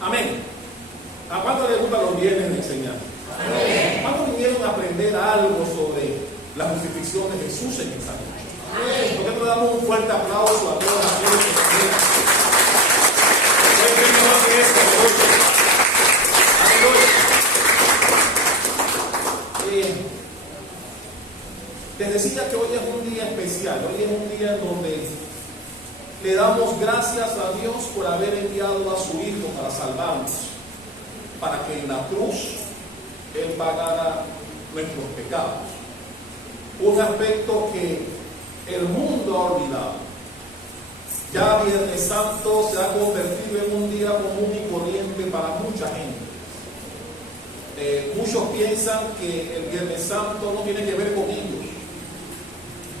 Amén. ¿A cuánto les gustan los viernes de enseñanza? Amén. ¿Cuántos vinieron a aprender algo sobre la crucifixión de Jesús en esta noche? Amén. ¿Por qué no le damos un fuerte aplauso a todos aquellos que vinieron? Les decía que hoy es un día especial, hoy es un día donde le damos gracias a Dios por haber enviado a su Hijo para salvarnos, para que en la cruz Él pagara nuestros pecados. Un aspecto que el mundo ha olvidado. Ya Viernes Santo se ha convertido en un día común y corriente para mucha gente. Muchos piensan que el Viernes Santo no tiene que ver con ellos.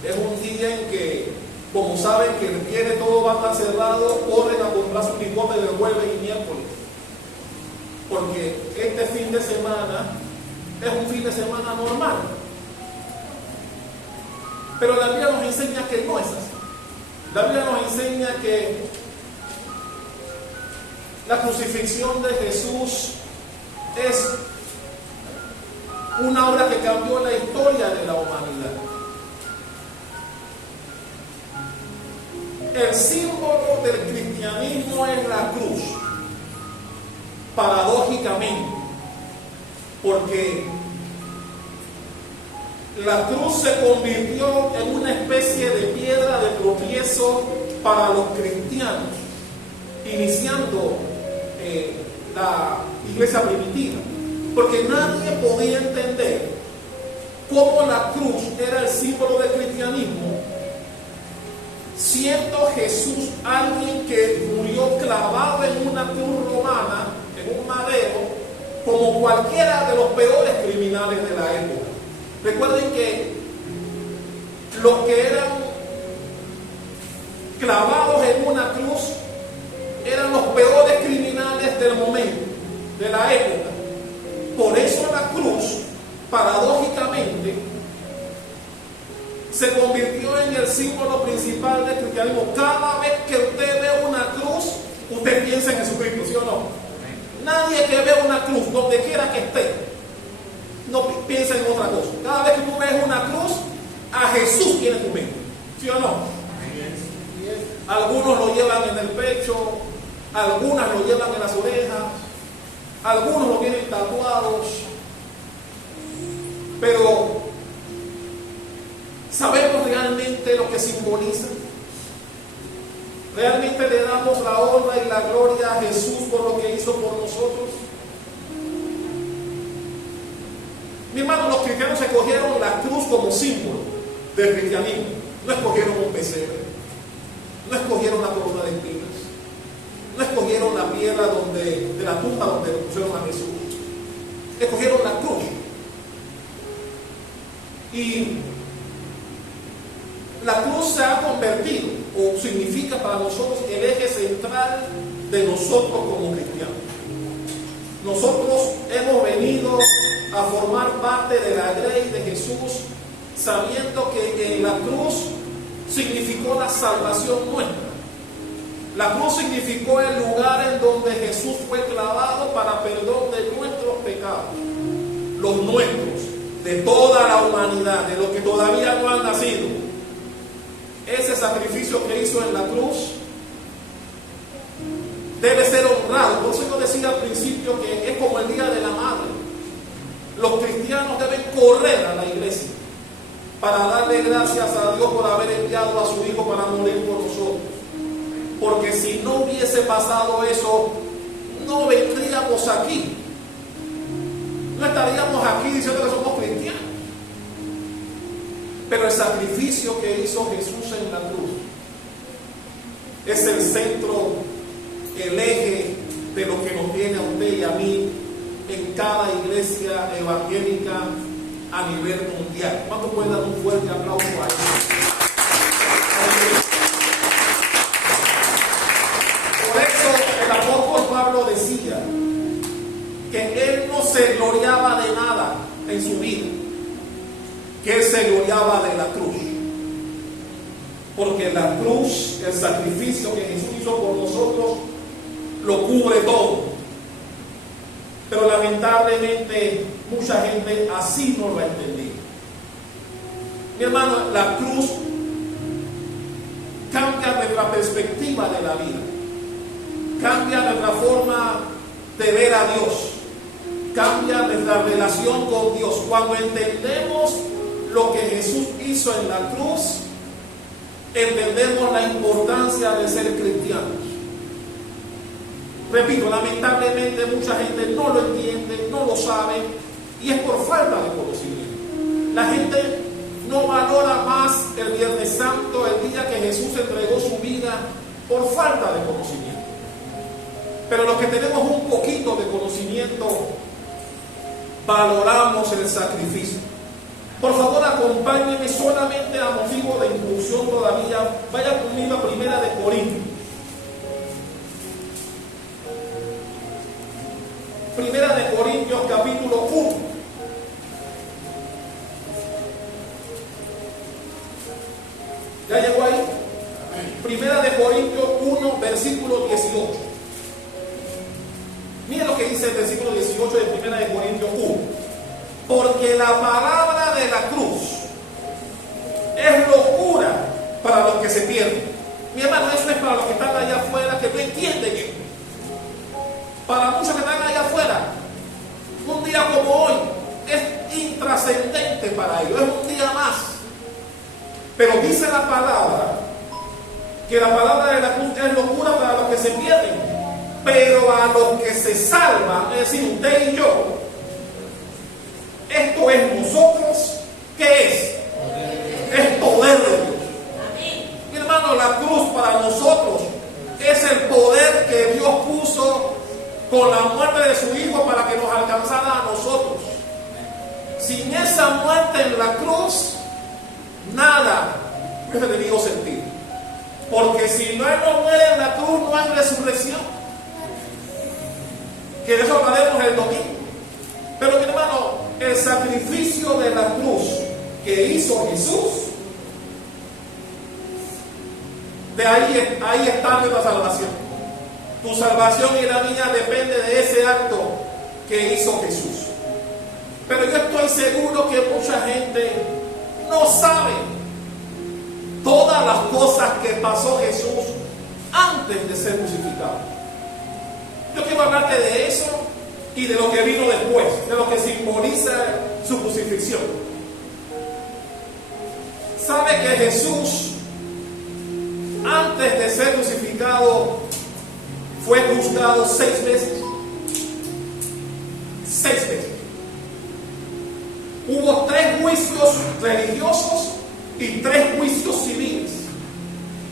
Es un día en que, como saben que el viernes todo va a estar cerrado, corren a comprar su uniforme del jueves y miércoles. Porque este fin de semana es un fin de semana normal. Pero la Biblia nos enseña que no es así. La Biblia nos enseña que la crucifixión de Jesús es una obra que cambió la historia de la humanidad. El símbolo del cristianismo es la cruz, paradójicamente, porque la cruz se convirtió en una especie de piedra de tropiezo para los cristianos, iniciando la iglesia primitiva, porque nadie podía entender cómo la cruz era el símbolo del cristianismo, siendo Jesús alguien que murió clavado en una cruz romana, en un madero, como cualquiera de los peores criminales de la época. Recuerden que los que eran clavados en una cruz eran los peores criminales del momento, de la época. Por eso la cruz, paradójicamente, se convirtió en el símbolo principal del cristianismo. Cada vez que usted ve una cruz, usted piensa en Jesucristo, ¿sí o no? Nadie que ve una cruz, donde quiera que esté, no piensa en otra cosa. Cada vez que tú ves una cruz, a Jesús tiene tu mente, ¿sí o no? Algunos lo llevan en el pecho, algunas lo llevan en las orejas, algunos lo tienen tatuados, pero ¿sabemos realmente lo que simboliza? ¿Realmente le damos la honra y la gloria a Jesús por lo que hizo por nosotros? Mi hermano, los cristianos escogieron la cruz como símbolo del cristianismo. No escogieron un pesebre, no escogieron la corona de espinas, no escogieron la piedra de la tumba donde pusieron a Jesús. Escogieron la cruz. Y la cruz se ha convertido, o significa para nosotros, el eje central de nosotros como cristianos. Nosotros hemos venido a formar parte de la grey de Jesús, sabiendo que en la cruz significó la salvación nuestra. La cruz significó el lugar en donde Jesús fue clavado para perdón de nuestros pecados, los nuestros, de toda la humanidad, de los que todavía no han nacido. Ese sacrificio que hizo en la cruz debe ser honrado. Por eso yo decía al principio que es como el Día de la Madre. Los cristianos deben correr a la iglesia para darle gracias a Dios por haber enviado a su Hijo para morir por nosotros. Porque si no hubiese pasado eso, no vendríamos aquí. No estaríamos aquí diciendo que somos cristianos. Pero el sacrificio que hizo Jesús en la cruz es el centro, el eje de lo que nos tiene a usted y a mí en cada iglesia evangélica a nivel mundial. ¿Cuánto pueden dar un fuerte aplauso a eso? Por eso el apóstol Pablo decía que él no se gloriaba de nada en su vida, que él se gloriaba de la cruz, porque la cruz, el sacrificio que Jesús hizo por nosotros, lo cubre todo. Pero lamentablemente mucha gente así no lo ha entendido. Mi hermano, la cruz cambia nuestra perspectiva de la vida, cambia nuestra forma de ver a Dios, cambia nuestra relación con Dios. Cuando entendemos lo que Jesús hizo en la cruz, entendemos la importancia de ser cristianos. Repito, lamentablemente mucha gente no lo entiende, no lo sabe, y es por falta de conocimiento. La gente no valora más el Viernes Santo, el día que Jesús entregó su vida, por falta de conocimiento. Pero los que tenemos un poquito de conocimiento, valoramos el sacrificio. Por favor, acompáñenme solamente a motivo de inclusión todavía. Vaya conmigo a Primera de Corintios. Primera de Corintios, capítulo 1. ¿Ya llegó ahí? Primera de Corintios 1, versículo 18. Miren lo que dice el versículo 18 de Primera de Corintios 1. Porque la palabra de la cruz es locura para los que se pierden. Mi hermano, eso es para los que están allá afuera, que no entienden esto. Para muchos que están allá afuera, un día como hoy es intrascendente para ellos, es un día más. Pero dice la palabra que la palabra de la cruz es locura para los que se pierden, pero a los que se salvan, es decir, usted y yo, esto es nosotros, ¿qué es? Es poder de Dios. Mi hermano, la cruz para nosotros es el poder que Dios puso con la muerte de su Hijo para que nos alcanzara a nosotros. Sin esa muerte en la cruz, nada hubiese tenido sentido. Porque si no Él no muere en la cruz, no hay resurrección. Que de eso hablaremos el domingo. Pero mi hermano, el sacrificio de la cruz que hizo Jesús, de ahí está nuestra salvación. Tu salvación y la mía depende de ese acto que hizo Jesús. Pero yo estoy seguro que mucha gente no sabe todas las cosas que pasó Jesús antes de ser crucificado. Yo quiero hablarte de eso y de lo que vino después, de lo que simboliza su crucifixión. ¿Sabe que Jesús, antes de ser crucificado, fue juzgado 6 veces? 6 veces. Hubo 3 juicios religiosos y 3 juicios civiles.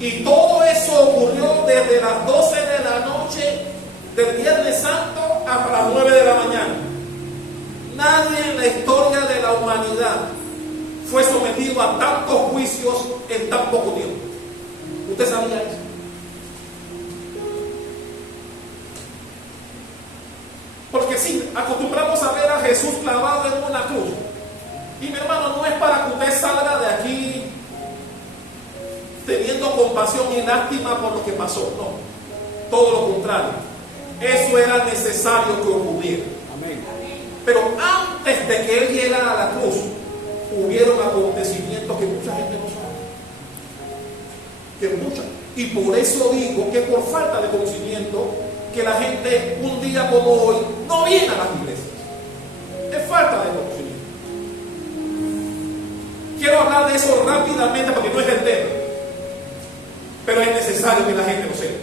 Y todo eso ocurrió desde las 12 de la noche del Viernes Santo hasta las 9 de la mañana. Nadie en la historia de la humanidad fue sometido a tantos juicios en tan poco tiempo. ¿Usted sabía eso? Porque sí, acostumbramos a ver a Jesús clavado en una cruz. Y mi hermano, no es para que usted salga de aquí teniendo compasión y lástima por lo que pasó. No, todo lo contrario. Eso era necesario que ocurriera. Amén. Pero antes de que Él llegara a la cruz, hubieron acontecimientos que mucha gente no sabe. Que mucha. Y por eso digo que por falta de conocimiento, que la gente un día como hoy no viene a las iglesias. Es falta de conocimiento. Quiero hablar de eso rápidamente porque no es el tema. Pero es necesario que la gente lo sepa.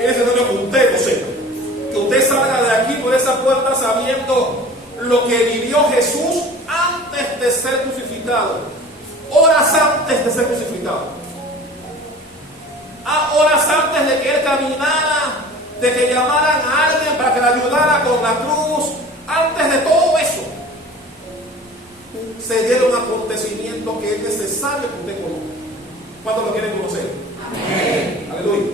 Es necesario que usted lo sepa. Que usted salga de aquí por esa puerta sabiendo lo que vivió Jesús antes de ser crucificado. Horas antes de ser crucificado. Horas antes de que Él caminara, de que llamaran a alguien para que le ayudara con la cruz. Antes de todo eso, se dieron acontecimientos que es necesario que usted conozca. ¿Cuántos lo quieren conocer? Amén. Aleluya.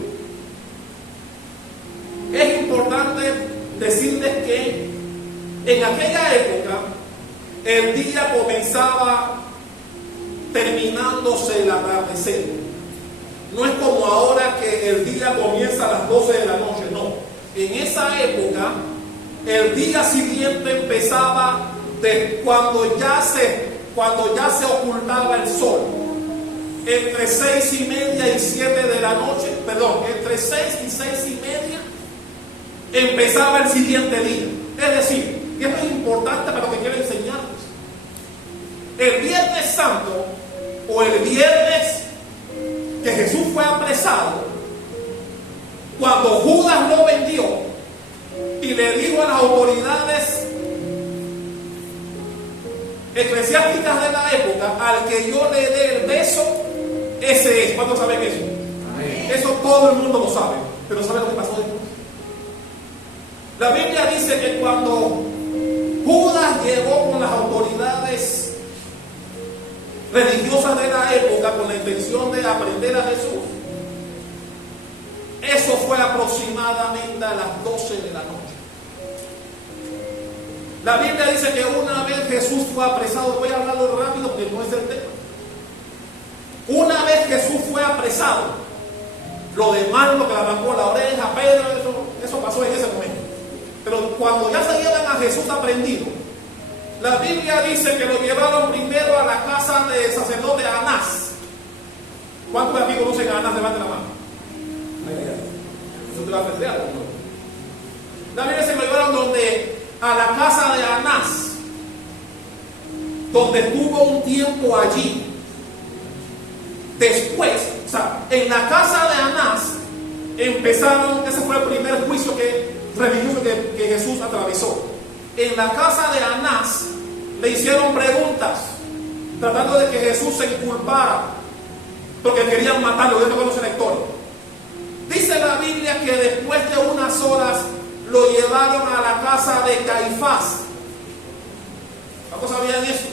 Es importante decirles que en aquella época el día comenzaba terminándose el atardecer. No es como ahora que el día comienza a las 12 de la noche, no. En esa época El día siguiente empezaba cuando ya se ocultaba el sol. Entre 6:30 y 7 de la noche, entre 6 y 6:30 empezaba el siguiente día. Es decir, y esto es importante para lo que quiero enseñarles. El Viernes Santo, o el viernes que Jesús fue apresado, cuando Judas lo vendió y le dijo a las autoridades eclesiásticas de la época: al que yo le dé el beso, ese es. ¿Cuántos saben eso? Amén. Eso todo el mundo lo sabe. Pero ¿saben lo que pasó después? La Biblia dice que cuando Judas llegó con las autoridades religiosas de la época con la intención de aprender a Jesús, eso fue aproximadamente a las 12 de la noche. La Biblia dice que una vez Jesús fue apresado. Voy a hablarlo rápido porque no es el tema. Una vez Jesús fue apresado, lo demás, lo que le arrancó la oreja, Pedro, eso pasó en ese momento. Pero cuando ya se llevan a Jesús aprendido, la Biblia dice que lo llevaron primero a la casa del sacerdote Anás. ¿Cuántos de aquí conocen a Anás? Levanten la mano. Eso te va a aprender algo, ¿no? La Biblia dice que lo llevaron a la casa de Anás, donde estuvo un tiempo allí. Después, en la casa de Anás empezaron, ese fue el primer juicio religioso que Jesús atravesó. En la casa de Anás le hicieron preguntas tratando de que Jesús se inculpara, porque querían matarlo. De esto conocen la historia. Dice la Biblia que después de unas horas lo llevaron a la casa de Caifás. ¿Cuántos sabían eso?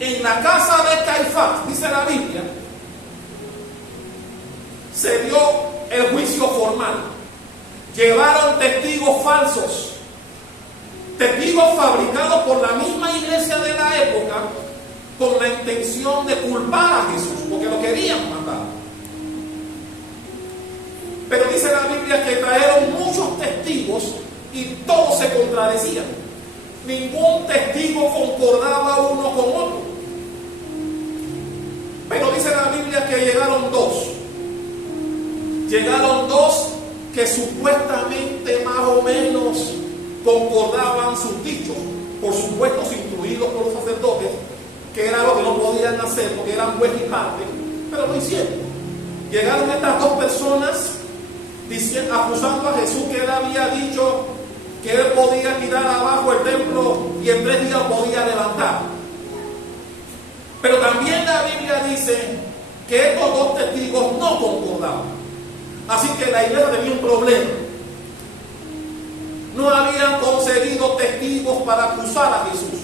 En la casa de Caifás, dice la Biblia, se dio el juicio formal. Llevaron testigos falsos, testigos fabricados por la misma iglesia de la época, con la intención de culpar a Jesús, porque lo querían matar. Pero dice la Biblia que trajeron muchos testigos y todos se contradecían. Ningún testigo concordaba uno con otro. Pero dice la Biblia que llegaron dos. Llegaron dos que supuestamente más o menos concordaban sus dichos, por supuesto instruidos por los sacerdotes, que era lo que no podían hacer porque eran juez y parte, pero lo hicieron. Llegaron estas dos personas acusando a Jesús que él había dicho que él podía tirar abajo el templo y en 3 días podía levantar. Pero también la Biblia dice que estos dos testigos no concordaban. Así que la iglesia tenía un problema. No habían conseguido testigos para acusar a Jesús.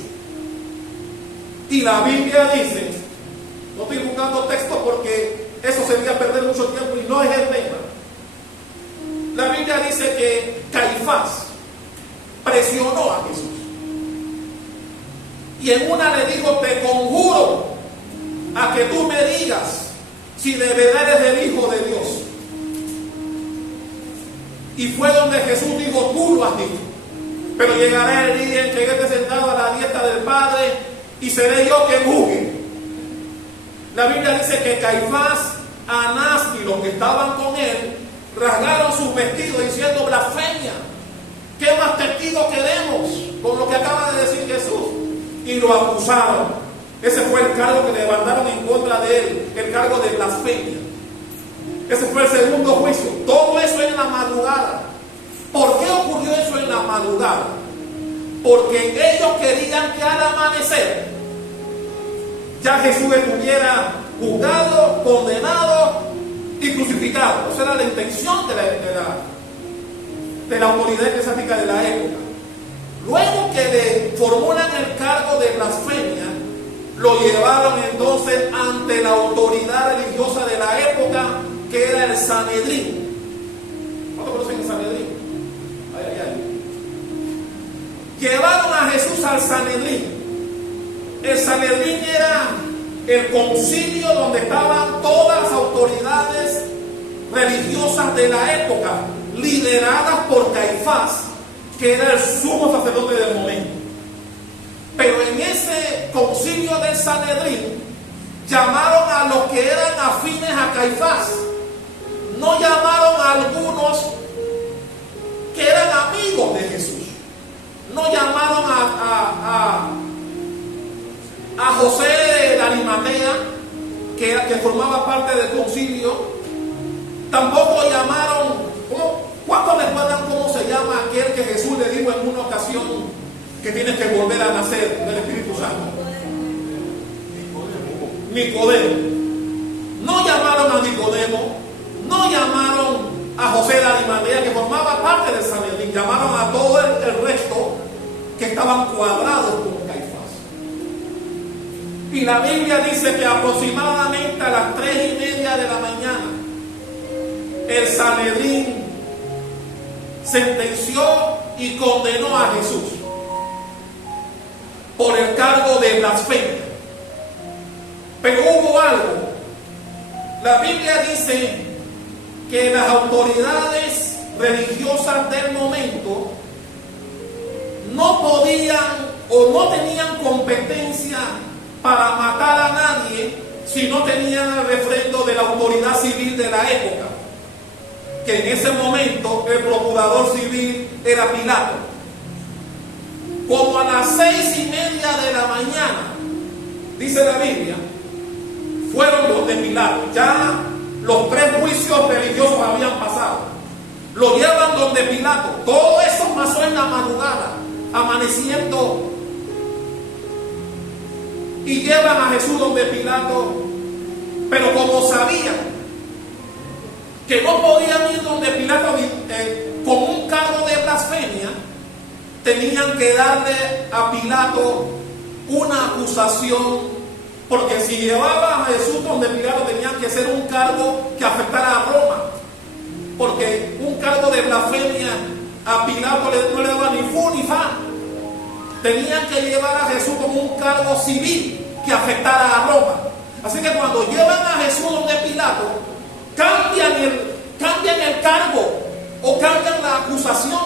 Y la Biblia dice, no estoy buscando texto porque eso sería perder mucho tiempo y no es el tema. La Biblia dice que Caifás presionó a Jesús. Y en una le dijo: te conjuro a que tú me digas si de verdad eres el Hijo de Dios. Y fue donde Jesús dijo: tú lo has dicho. Pero llegará el día en que yo esté sentado a la diestra del Padre y seré yo quien juzgue. La Biblia dice que Caifás, Anás y los que estaban con él rasgaron sus vestidos diciendo: blasfemia. ¿Qué más testigos queremos con lo que acaba de decir Jesús? Y lo acusaron. Ese fue el cargo que levantaron en contra de él, el cargo de blasfemia. Ese fue el segundo juicio. Todo eso en la madrugada. ¿Por qué ocurrió eso en la madrugada? Porque ellos querían que al amanecer ya Jesús estuviera juzgado, condenado y crucificado. Esa era la intención de la autoridad eclesiástica de la época. Luego que le formulan el cargo de blasfemia, lo llevaron entonces ante la autoridad religiosa de la época, que era el Sanedrín. ¿Cuántos conocen el Sanedrín? Llevaron a Jesús al Sanedrín. El Sanedrín era el concilio donde estaban todas las autoridades religiosas de la época, lideradas por Caifás, que era el sumo sacerdote del momento. Pero en ese concilio del Sanedrín llamaron a los que eran afines a Caifás. No llamaron a algunos que eran amigos de Jesús. No llamaron a José de Arimatea, que formaba parte del concilio. Tampoco llamaron, ¿cuántos recuerdan cómo se llama aquel que Jesús le dijo en una ocasión que tiene que volver a nacer del Espíritu Santo? Nicodemo. No llamaron a Nicodemo, no llamaron a José de Arimatea, que formaba parte del Sanedrín. Llamaron a todo el resto que estaban cuadrados con Caifás. Y la Biblia dice que aproximadamente a las 3:30 de la mañana el Sanedrín sentenció y condenó a Jesús por el cargo de blasfemia. Pero hubo algo. La Biblia dice que las autoridades religiosas del momento no podían o no tenían competencia para matar a nadie si no tenían el refrendo de la autoridad civil de la época, que en ese momento el procurador civil era Pilato. Como a las 6:30 de la mañana, dice la Biblia, fueron los de Pilato. Ya los prejuicios religiosos habían pasado. Lo llevan donde Pilato. Todo eso pasó en la madrugada, amaneciendo. Y llevan a Jesús donde Pilato. Pero como sabían que no podían ir donde Pilato con un cargo de blasfemia, tenían que darle a Pilato una acusación. Porque si llevaban a Jesús donde Pilato, tenían que ser un cargo que afectara a Roma. Porque un cargo de blasfemia a Pilato no le daba ni fu ni fa. Tenían que llevar a Jesús como un cargo civil que afectara a Roma. Así que cuando llevan a Jesús donde Pilato, cambian el cargo o cambian la acusación.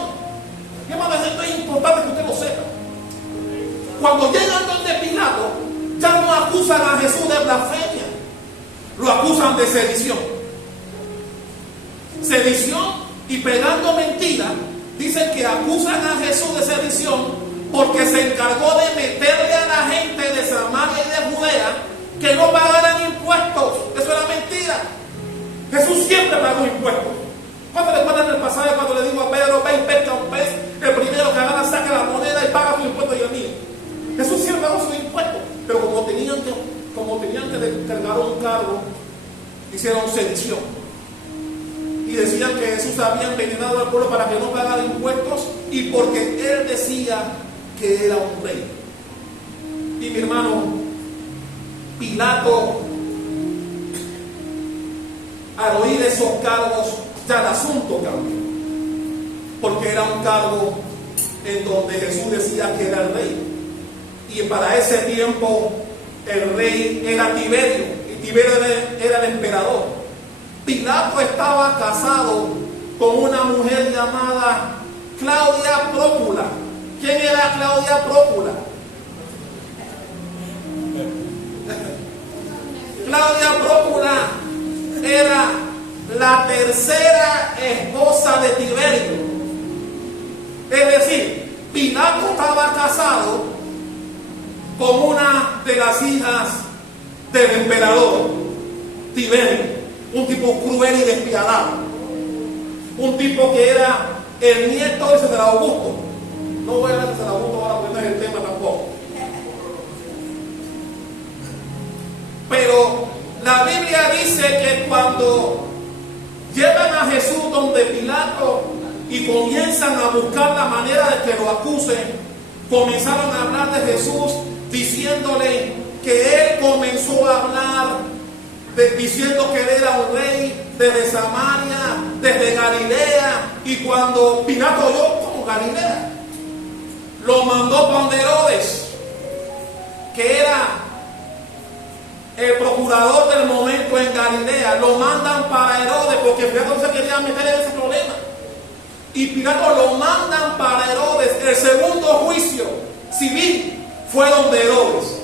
Y hermano, esto es importante que usted lo sepa. Cuando llegan donde Pilato, ya no acusan a Jesús de blasfemia, lo acusan de sedición. Sedición y pegando mentiras, dicen que acusan a Jesús de sedición porque se encargó de meterle a la gente de Samaria y de Judea que no pagaran impuestos. Eso era mentira. Jesús siempre pagó impuestos. ¿Cuánto le recuerdan el pasaje cuando le digo a Pedro, ve y pesca un pez? El primero que agarra saca la moneda y paga su impuesto y el mío. Jesús siempre pagó sus impuestos. Pero como tenían que descargar un cargo, hicieron sedición. Y decían que Jesús había envenenado al pueblo para que no pagara impuestos y porque él decía que era un rey. Y mi hermano, Pilato, al oír esos cargos, ya el asunto cambió. Porque era un cargo en donde Jesús decía que era el rey. Y para ese tiempo el rey era Tiberio, y Tiberio era el emperador. Pilato estaba casado con una mujer llamada Claudia Prócula. ¿Quién era Claudia Prócula? Claudia Prócula era la tercera esposa de Tiberio. Es decir, Pilato estaba casado con una de las hijas del emperador Tiberio, un tipo cruel y despiadado, un tipo que era el nieto de César Augusto. No voy a hablar de César Augusto ahora porque no es el tema tampoco. Pero la Biblia dice que cuando llevan a Jesús donde Pilato y comienzan a buscar la manera de que lo acusen, comenzaron a hablar de Jesús diciéndole que él comenzó a hablar diciendo que él era un rey desde Samaria, desde Galilea, y cuando Pilato oyó como Galilea, lo mandó para Herodes, que era el procurador del momento en Galilea. Lo mandan para Herodes porque Pilato no se quería meter en ese problema. y Pilato lo mandan para Herodes. El segundo juicio civil fue donde Herodes.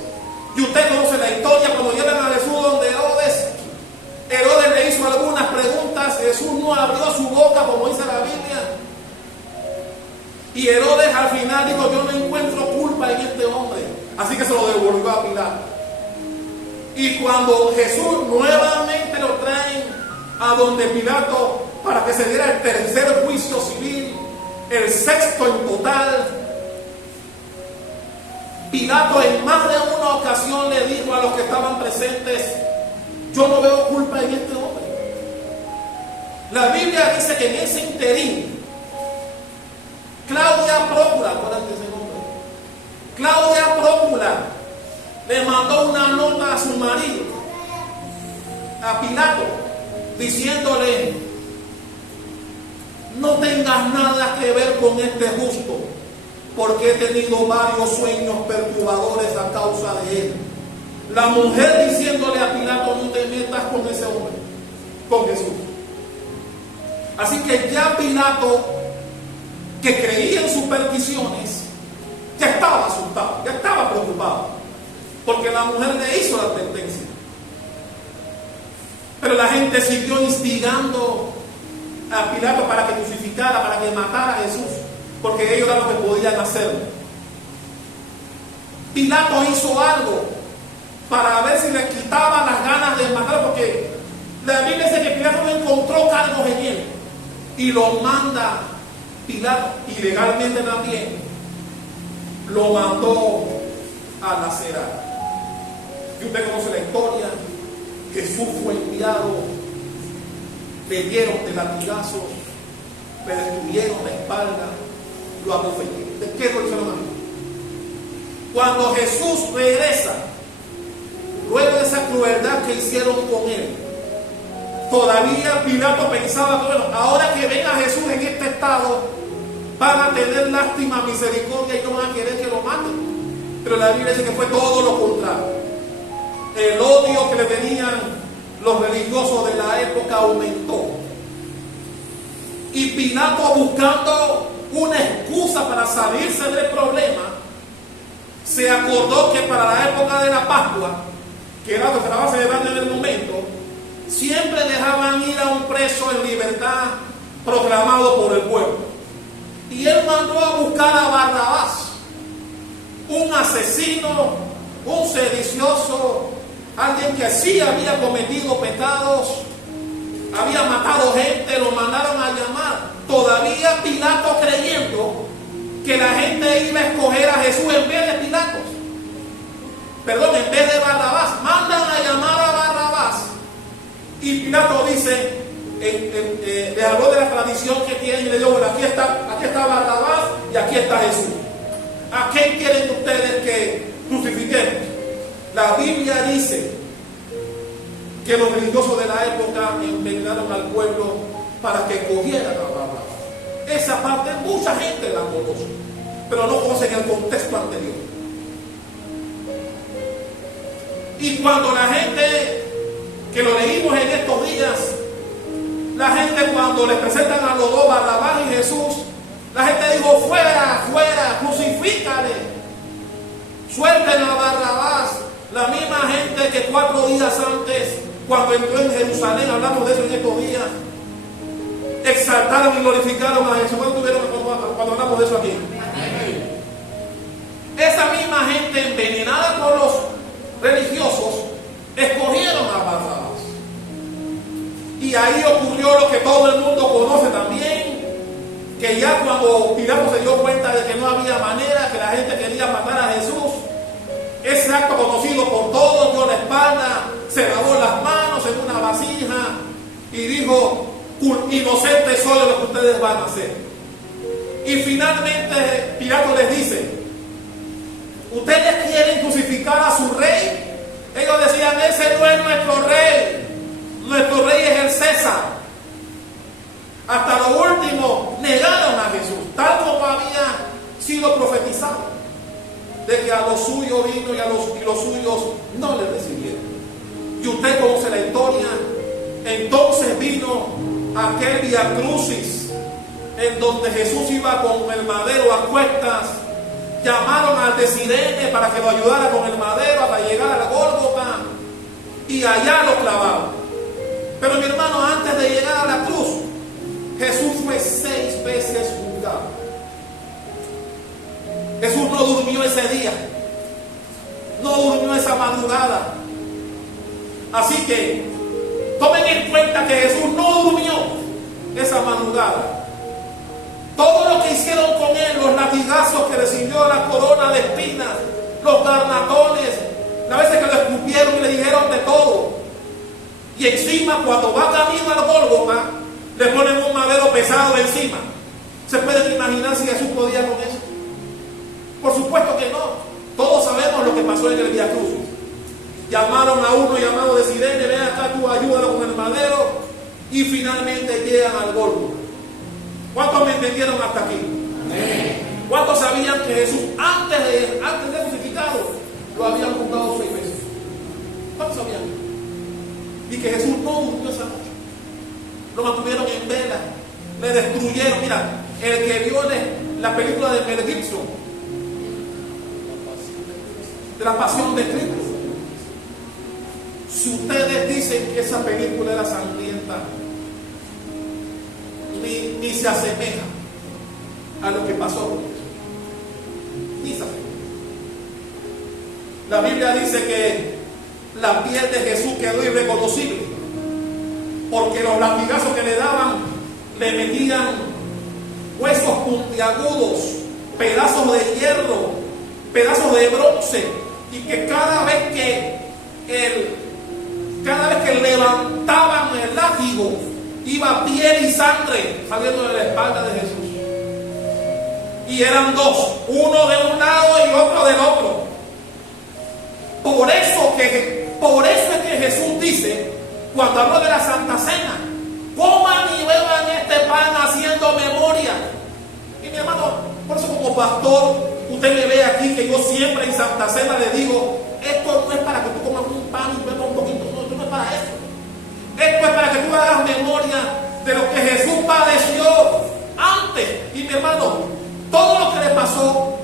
Y usted conoce la historia, cuando llevan a Jesús donde Herodes, Herodes le hizo algunas preguntas, Jesús no abrió su boca como dice la Biblia. Y Herodes al final dijo, yo no encuentro culpa en este hombre. Así que se lo devolvió a Pilato. Y cuando Jesús nuevamente lo traen a donde Pilato para que se diera el tercer juicio civil, el sexto en total, Pilato en más de una ocasión le dijo a los que estaban presentes, yo no veo culpa en este hombre. La Biblia dice que en ese interín, Claudia Prócula, acuérdate ese nombre, Claudia Prócula le mandó una nota a su marido, a Pilato, diciéndole, no tengas nada que ver con este justo, porque he tenido varios sueños perturbadores a causa de él. La mujer diciéndole a Pilato, no te metas con ese hombre, con Jesús. Así que ya Pilato, que creía en supersticiones, ya estaba asustado, ya estaba preocupado, porque la mujer le hizo la advertencia. Pero la gente siguió instigando a Pilato para que crucificara, para que matara a Jesús, porque ellos eran los que podían hacerlo. Pilato hizo algo para ver si le quitaba las ganas de matar, porque la Biblia dice que Pilato no encontró cargos en él y lo manda Pilato, y legalmente también lo mandó a lacerar. Y usted conoce la historia. Jesús fue enviado, le dieron de latigazos, le destruyeron la espalda, lo abofetearon. ¿De qué lo hicieron a mí? Cuando Jesús regresa, luego de esa crueldad que hicieron con él, todavía Pilato pensaba, bueno, ahora que ven a Jesús en este estado, van a tener lástima, misericordia y no van a querer que lo maten. Pero la Biblia dice que fue todo lo contrario. El odio que le tenían los religiosos de la época aumentó. Y Pilato, buscando una excusa para salirse del problema, se acordó que para la época de la Pascua, que era lo que se estaba celebrando en el momento, siempre dejaban ir a un preso en libertad proclamado por el pueblo. Y él mandó a buscar a Barrabás, un asesino, un sedicioso, alguien que sí había cometido pecados, había matado gente, lo mandaron a llamar. Todavía Pilato creyendo que la gente iba a escoger a Jesús en vez de Pilatos. Perdón, en vez de Barrabás. Mandan a llamar a Barrabás. Y Pilato dice, le habló de la tradición que tienen y le dijo, bueno, aquí está Barrabás y aquí está Jesús. ¿A quién quieren ustedes que crucifiquemos? La Biblia dice que los religiosos de la época envenenaron al pueblo para que cogieran a Barrabás. Esa parte mucha gente la conoce, pero no conocen el contexto anterior. Y cuando la gente, que lo leímos en estos días, la gente cuando les presentan a los dos, Barrabás y Jesús, la gente dijo, fuera, fuera, crucifícale, suelten a Barrabás. La misma gente que 4 días antes, cuando entró en Jerusalén, hablamos de eso en estos días, exaltaron y glorificaron a Jesús. ¿Cuándo tuvieron cuando hablamos de eso aquí? Esa misma gente envenenada por los religiosos escogieron a Barrabás. Y ahí ocurrió lo que todo el mundo conoce también, que ya cuando Pilato se dio cuenta de que no había manera, que la gente quería matar a Jesús, ese acto conocido por todos, dio la espalda, se lavó las manos en una vasija y dijo, inocente soy de lo que ustedes van a hacer. Y finalmente Pilato les dice, ¿ustedes quieren crucificar a su rey? Ellos decían, ese no es nuestro rey es el César. Hasta lo último negaron a Jesús, tal como había sido profetizado, de que a los suyos vino y los suyos no le recibieron. Y usted conoce la historia. Entonces vino aquel Via Crucis en donde Jesús iba con el madero a cuestas, llamaron al de Cirene para que lo ayudara con el madero hasta llegar al Gólgota, y allá lo clavaron. Pero mi hermano, antes de llegar a la cruz, Jesús fue 6 veces juzgado. Jesús no durmió ese día, no durmió esa madrugada. Así que tomen en cuenta que Jesús no durmió esa madrugada. Todo lo que hicieron con él, los latigazos que recibió, la corona de espinas, los garnatones, las veces que lo escupieron y le dijeron de todo. Y encima, cuando va camino al Gólgota, le ponen un madero pesado encima. ¿Se pueden imaginar si Jesús podía con eso? Por supuesto que no. Todos sabemos lo que pasó en el Vía Crucis. Llamaron a uno llamado de Cirene, ven acá, tú ayúdalo con el madero, y finalmente llegan al Gólgota. ¿Cuántos me entendieron hasta aquí? Amén. ¿Cuántos sabían que Jesús antes de crucificado lo habían juzgado 6 veces? ¿Cuántos sabían? Y que Jesús no durmió esa noche. Lo mantuvieron en vela, le destruyeron. Mira, el que vio la película de Mel Gibson, de la Pasión de Cristo, si ustedes dicen que esa película era sangrienta, ni se asemeja a lo que pasó con Jesús. Ni se asemeja. La Biblia dice que la piel de Jesús quedó irreconocible, porque los latigazos que le daban le metían huesos puntiagudos, pedazos de hierro, pedazos de bronce, y que cada vez que levantaban el látigo, iba piel y sangre saliendo de la espalda de Jesús. Y eran 2, uno de un lado y otro del otro. Por eso es que Jesús dice, cuando habló de la Santa Cena, coman y beban este pan haciendo memoria. Y mi hermano, por eso como pastor, usted me ve aquí que yo siempre en Santa Cena le digo, esto no es para que tú comas un pan y bebas un poquito, no, esto no es para eso. Esto es para que tú hagas memoria de lo que Jesús padeció antes. Y mi hermano, todo lo que le pasó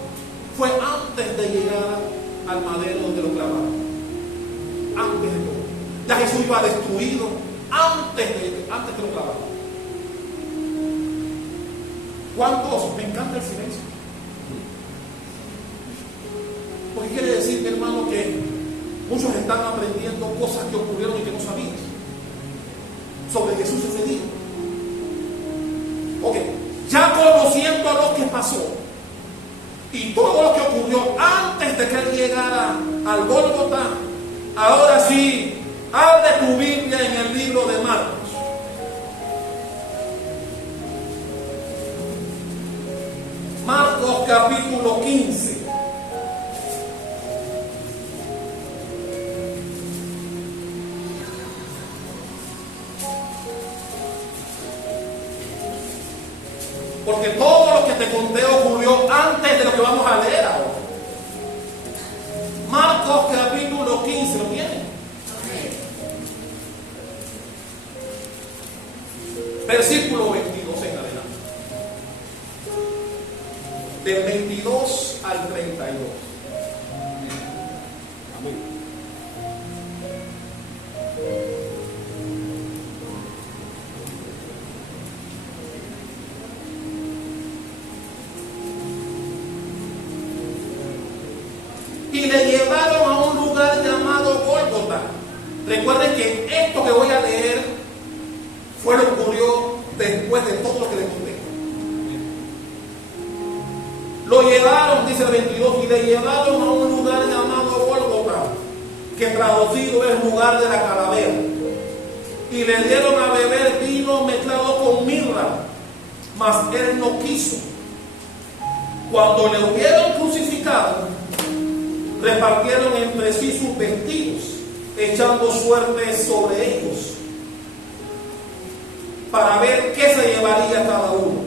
fue antes de llegar al madero donde lo clavaron. Antes de todo. Ya Jesús iba destruido antes que lo clavaron. ¿Cuántos? Me encanta el silencio. Porque quiere decir, mi hermano, que muchos están aprendiendo cosas que ocurrieron y que no sabías sobre Jesús ese día. Ok, ya conociendo lo que pasó y todo lo que ocurrió antes de que él llegara al Gólgota, ahora sí, abre tu Biblia en el libro de Marcos. Marcos capítulo 15. Porque todo lo que te conté ocurrió antes de lo que vamos a leer ahora. Marcos capítulo 15, ¿lo tienen? Versículo 22 en adelante. Del 22 al 32. Amén. Y le llevaron a un lugar llamado Gólgota. Recuerden que esto que voy a leer fue lo que ocurrió después de todo lo que les conté. Lo llevaron, dice el 22, y le llevaron a un lugar llamado Gólgota, que traducido es lugar de la calavera. Y le dieron a beber vino mezclado con mirra, mas él no quiso. Cuando le hubieron crucificado, repartieron entre sí sus vestidos, echando suerte sobre ellos, para ver qué se llevaría cada uno.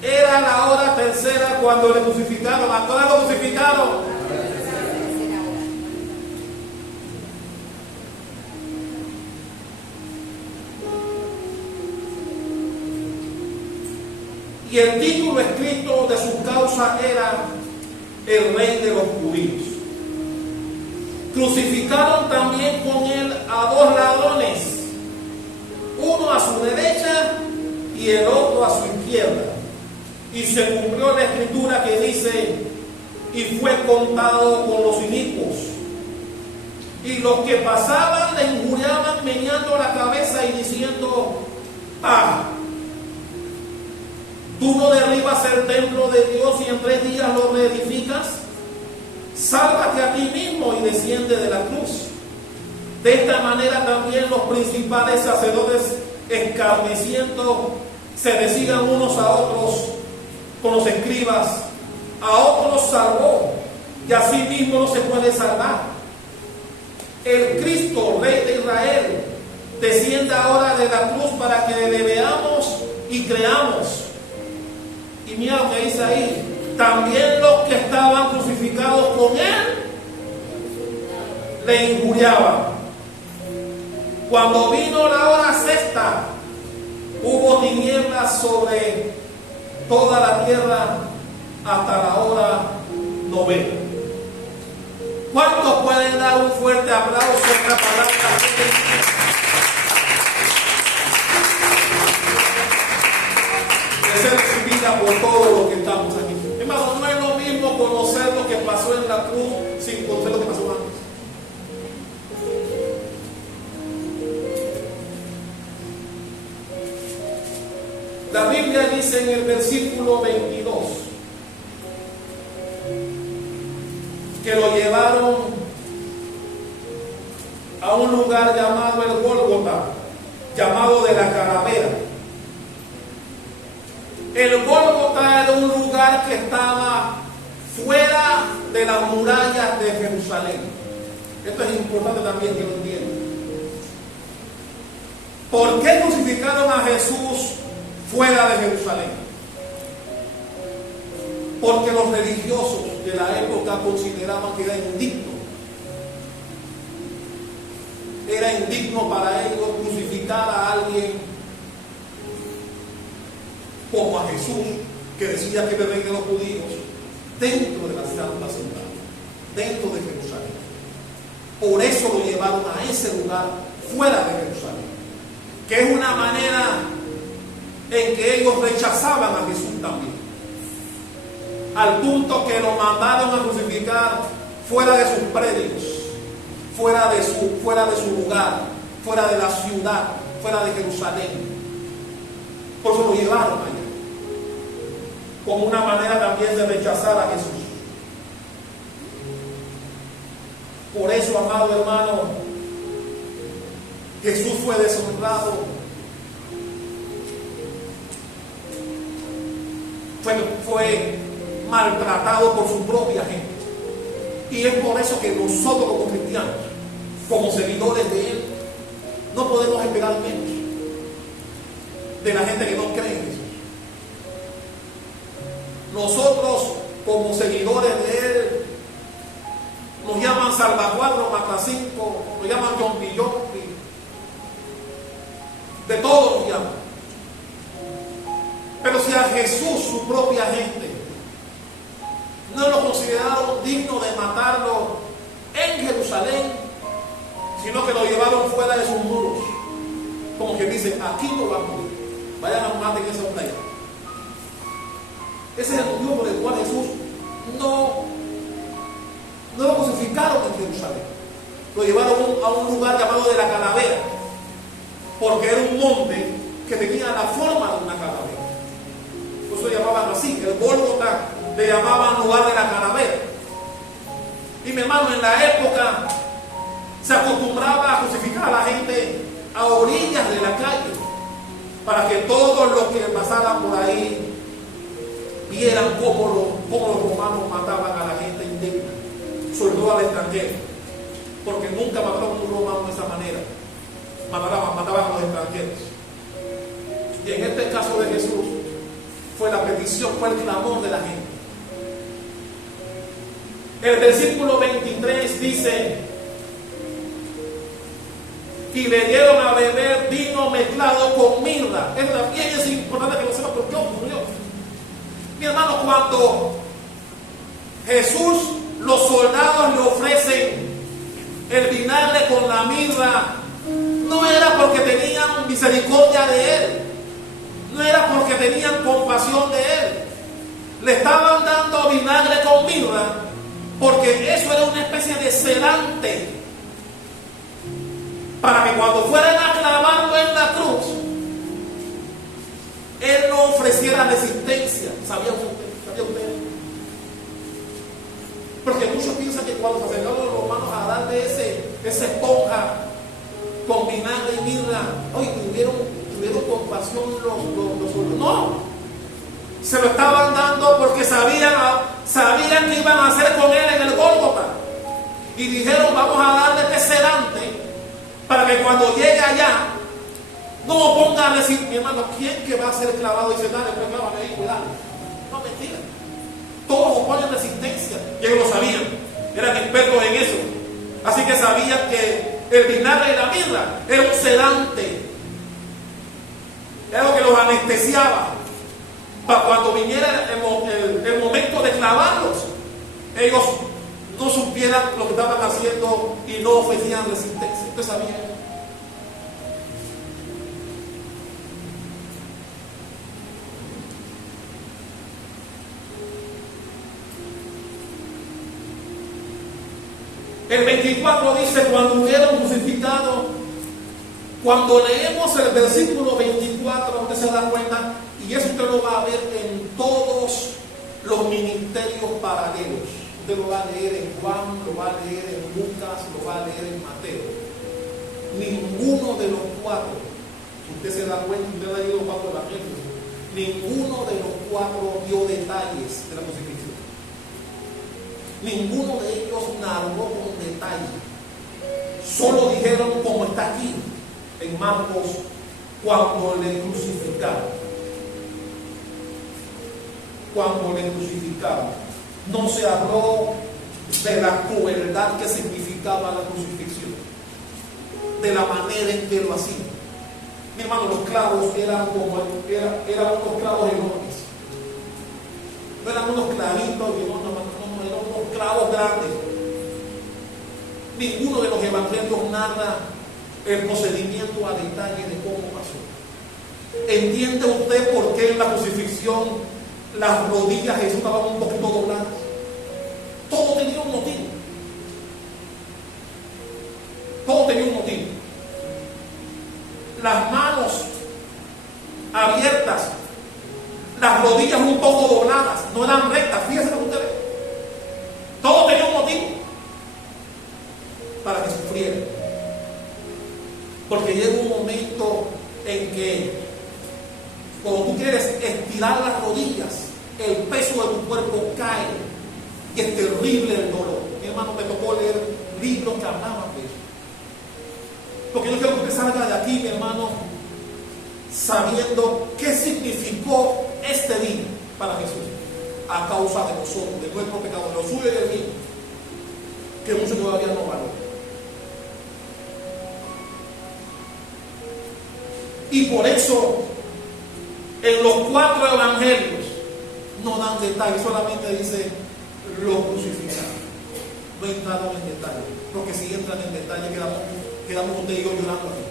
Era la hora tercera cuando le crucificaron. ¿A todos lo crucificaron? Y el título escrito de su causa era el Rey de los Judíos. Crucificaron también con él a dos ladrones, uno a su derecha y el otro a su izquierda. Y se cumplió la escritura que dice: y fue contado con los inicuos. Y los que pasaban le injuriaban meneando la cabeza y diciendo: ¿tú no derribas el templo de Dios y en 3 días lo reedificas? Sálvate a ti mismo y desciende de la cruz. De esta manera también los principales sacerdotes, escarneciendo, se decían unos a otros con los escribas: a otros salvó, y a sí mismo no se puede salvar. El Cristo, Rey de Israel, desciende ahora de la cruz para que le veamos y creamos. Y mira lo que dice ahí: también los que estaban crucificados con él le injuriaban. Cuando vino la hora sexta, hubo tinieblas sobre toda la tierra hasta la hora 9. ¿Cuántos pueden dar un fuerte aplauso a esta palabra? Que se recibida por todos los que estamos aquí. Hermano, no es lo mismo conocer lo que pasó en la cruz sin conocer lo que pasó antes. La Biblia dice en el versículo 22 que lo llevaron a un lugar llamado el Gólgota, llamado de la calavera. El Gólgota era un lugar que estaba fuera de las murallas de Jerusalén. Esto es importante también que lo entiendan. ¿Por qué crucificaron a Jesús fuera de Jerusalén? Porque los religiosos de la época consideraban que era indigno. Era indigno para ellos crucificar a alguien como a Jesús, que decía que era el Rey de los Judíos, dentro de la Santa Ciudad, dentro de Jerusalén. Por eso lo llevaron a ese lugar fuera de Jerusalén, que es una manera en que ellos rechazaban a Jesús también, al punto que lo mandaron a crucificar fuera de sus predios, fuera de su lugar, fuera de la ciudad, fuera de Jerusalén. Por eso lo llevaron allá, como una manera también de rechazar a Jesús. Por eso, amado hermano, Jesús fue deshonrado, fue maltratado por su propia gente. Y es por eso que nosotros como cristianos, como seguidores de Él, no podemos esperar menos de la gente que no cree en Jesús. Nosotros como seguidores de Él, nos llaman Salvacuatro, Matacinco, nos llaman John Billompi, de todo nos llaman. Pero si a Jesús, su propia gente, no lo consideraron digno de matarlo en Jerusalén, sino que lo llevaron fuera de sus muros, como que dicen: aquí no va a morir, vayan a matar en esa playa. Ese es el motivo por el cual Jesús no lo crucificaron en Jerusalén. Lo llevaron a un lugar llamado de la calavera, porque era un monte que tenía la forma de una calavera. Por eso lo llamaban así. El Gólgota le llamaban lugar de la calavera. Y mi hermano, en la época se acostumbraba a crucificar a la gente a orillas de la calle, para que todos los que pasaran por ahí vieran cómo los romanos mataban a la gente indigna, sobre todo al extranjero, porque nunca mataron a un romano de esa manera. Mataban a los extranjeros. Y en este caso de Jesús fue la petición, fue el clamor de la gente. El versículo 23 dice: y le dieron a beber vino mezclado con mirra. Es importante que lo sepa por qué ocurrió. Mi hermano, cuando Jesús, los soldados le ofrecen el vinagre con la mirra, no era porque tenían misericordia de él, no era porque tenían compasión de él. Le estaban dando vinagre con mirra porque eso era una especie de sedante para que cuando fueran a clavarlo en la cruz, él no ofreciera resistencia. ¿Sabía usted? Porque muchos piensan que cuando se acercaron los romanos a darle esa esponja con vinagre y mirra, hoy tuvieron compasión los soldados. No, se lo estaban dando porque sabían que iban a hacer con él en el Gólgota. Y dijeron, vamos a darle este sedante para que cuando llegue allá no ponga a decir, mi hermano, ¿quién que va a ser clavado? Y dice, dale, pues clávame ahí, cuidado. No, mentira. Todos oponen resistencia. Y ellos lo sabían. Eran expertos en eso. Así que sabían que el vinagre y la mirra era un sedante. Era algo que los anestesiaba. Para cuando viniera el momento de clavarlos, ellos no supieran lo que estaban haciendo y no ofrecían resistencia. ¿Usted sabía? El 24 dice, cuando hubieron crucificado, cuando leemos el versículo 24, usted se da cuenta, y eso usted lo va a ver en todos los ministerios paralelos. Usted lo va a leer en Juan, lo va a leer en Lucas, lo va a leer en Mateo. Ninguno de los cuatro, usted se da cuenta, usted ha leído los cuatro evangelios, ninguno de los cuatro dio detalles de la crucifixión. Ninguno de ellos narró con detalle. Solo dijeron como está aquí en Marcos, cuando le crucificaron. Cuando le crucificaron. No se habló de la crueldad que significaba la crucifixión, de la manera en que lo hacían. Mi hermano, los clavos eran unos clavos enormes. No eran unos clavitos, eran unos clavos grandes. Ninguno de los evangelios narra el procedimiento a detalle de cómo pasó. ¿Entiende usted por qué en la crucifixión las rodillas de Jesús estaban un poquito dobladas? Todo tenía un motivo. Todo tenía un motivo. Las manos abiertas, las rodillas un poco dobladas, no eran rectas. Fíjense lo que usted ve. Todo tenía un motivo para que sufriera. Porque llega un momento en que cuando tú quieres estirar las rodillas, el peso de tu cuerpo cae y es terrible el dolor. Mi hermano, me tocó leer libros que hablaban de eso. Porque yo quiero que usted salga de aquí, mi hermano, sabiendo qué significó este día para Jesús a causa de nosotros, de nuestro pecado, de lo suyo y del mío, que muchos todavía no valoran. Y por eso en los cuatro evangelios no dan detalles, solamente dice lo crucificaron. No entraron en detalle, porque si entran en detalle quedamos usted y yo llorando aquí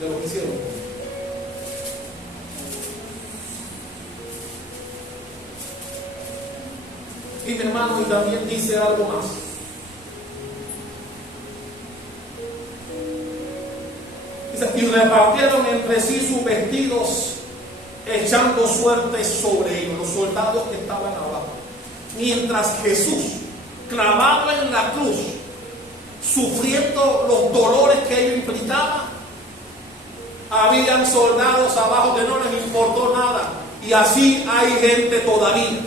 de lo que hicieron. Y mi hermano, y también dice algo más. Dice, y repartieron entre sí sus vestidos, echando suertes sobre ellos, los soldados que estaban abajo. Mientras Jesús, clavado en la cruz, sufriendo los dolores que ello implicaba, habían soldados abajo que no les importó nada. Y así hay gente todavía.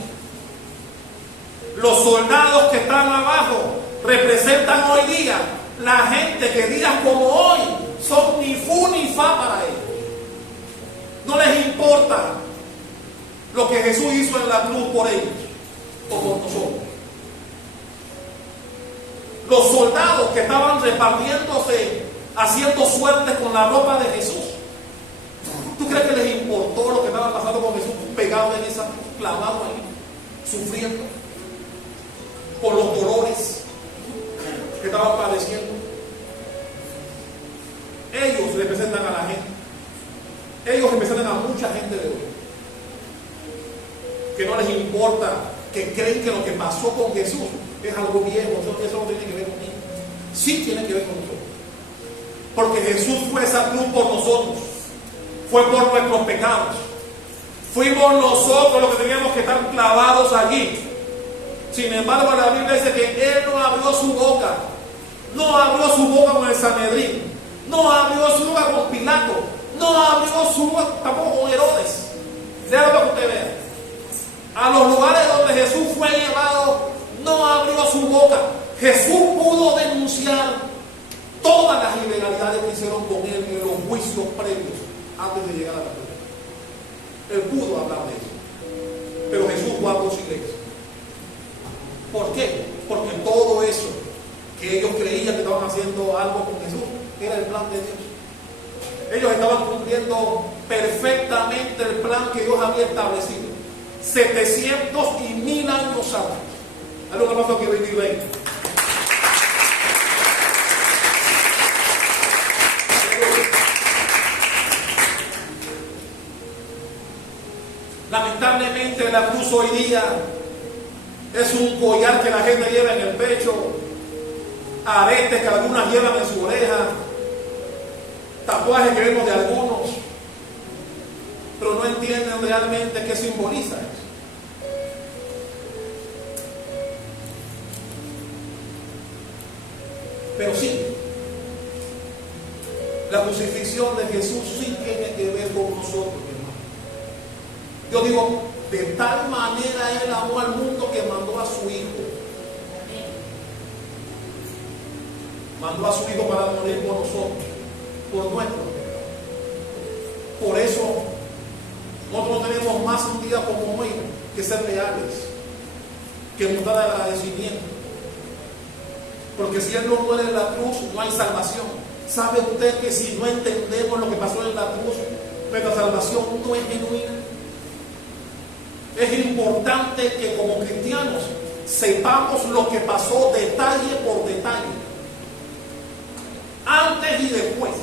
Los soldados que están abajo representan hoy día la gente que días como hoy son ni fu ni fa para ellos. No les importa lo que Jesús hizo en la cruz por ellos o por nosotros. Los soldados que estaban repartiéndose, haciendo suertes con la ropa de Jesús, ¿tú crees que les importó todo lo que estaba pasando con Jesús, pegado en esa cruz, clavado ahí, sufriendo, por los dolores que estaban padeciendo. Ellos representan a la gente. Ellos representan a mucha gente de hoy, que no les importa, que creen que lo que pasó con Jesús es algo viejo. Eso no tiene que ver con ellos. Sí tiene que ver con nosotros, porque Jesús fue esa cruz por nosotros, fue por nuestros pecados. Fuimos nosotros los que teníamos que estar clavados allí. Sin embargo, la Biblia dice que Él no abrió su boca. No abrió su boca con el Sanedrín. No abrió su boca con Pilato. No abrió su boca tampoco con Herodes. Déjalo para que usted vea. A los lugares donde Jesús fue llevado, no abrió su boca. Jesús pudo denunciar todas las ilegalidades que hicieron con Él en los juicios previos antes de llegar a la cruz. Él pudo hablar de eso. Pero Jesús guardó silencio. ¿Por qué? Porque todo eso que ellos creían que estaban haciendo algo con Jesús era el plan de Dios. Ellos estaban cumpliendo perfectamente el plan que Dios había establecido 700 y 1000 años antes. Hay un aplauso que vivir ahí. Lamentablemente la cruz hoy día es un collar que la gente lleva en el pecho, aretes que algunas llevan en su oreja, tatuajes que vemos de algunos, pero no entienden realmente qué simboliza eso. Pero sí, la crucifixión de Jesús sí tiene que ver con nosotros, hermano. Yo digo, de tal manera Él amó al mundo que mandó a su Hijo. Mandó a su Hijo para morir por nosotros, por nuestro pecado. Por eso, nosotros no tenemos más un día como hoy que ser leales, que mostrar agradecimiento. Porque si Él no muere en la cruz, no hay salvación. ¿Sabe usted que si no entendemos lo que pasó en la cruz, nuestra salvación no es genuina? Es importante que como cristianos sepamos lo que pasó detalle por detalle, antes y después,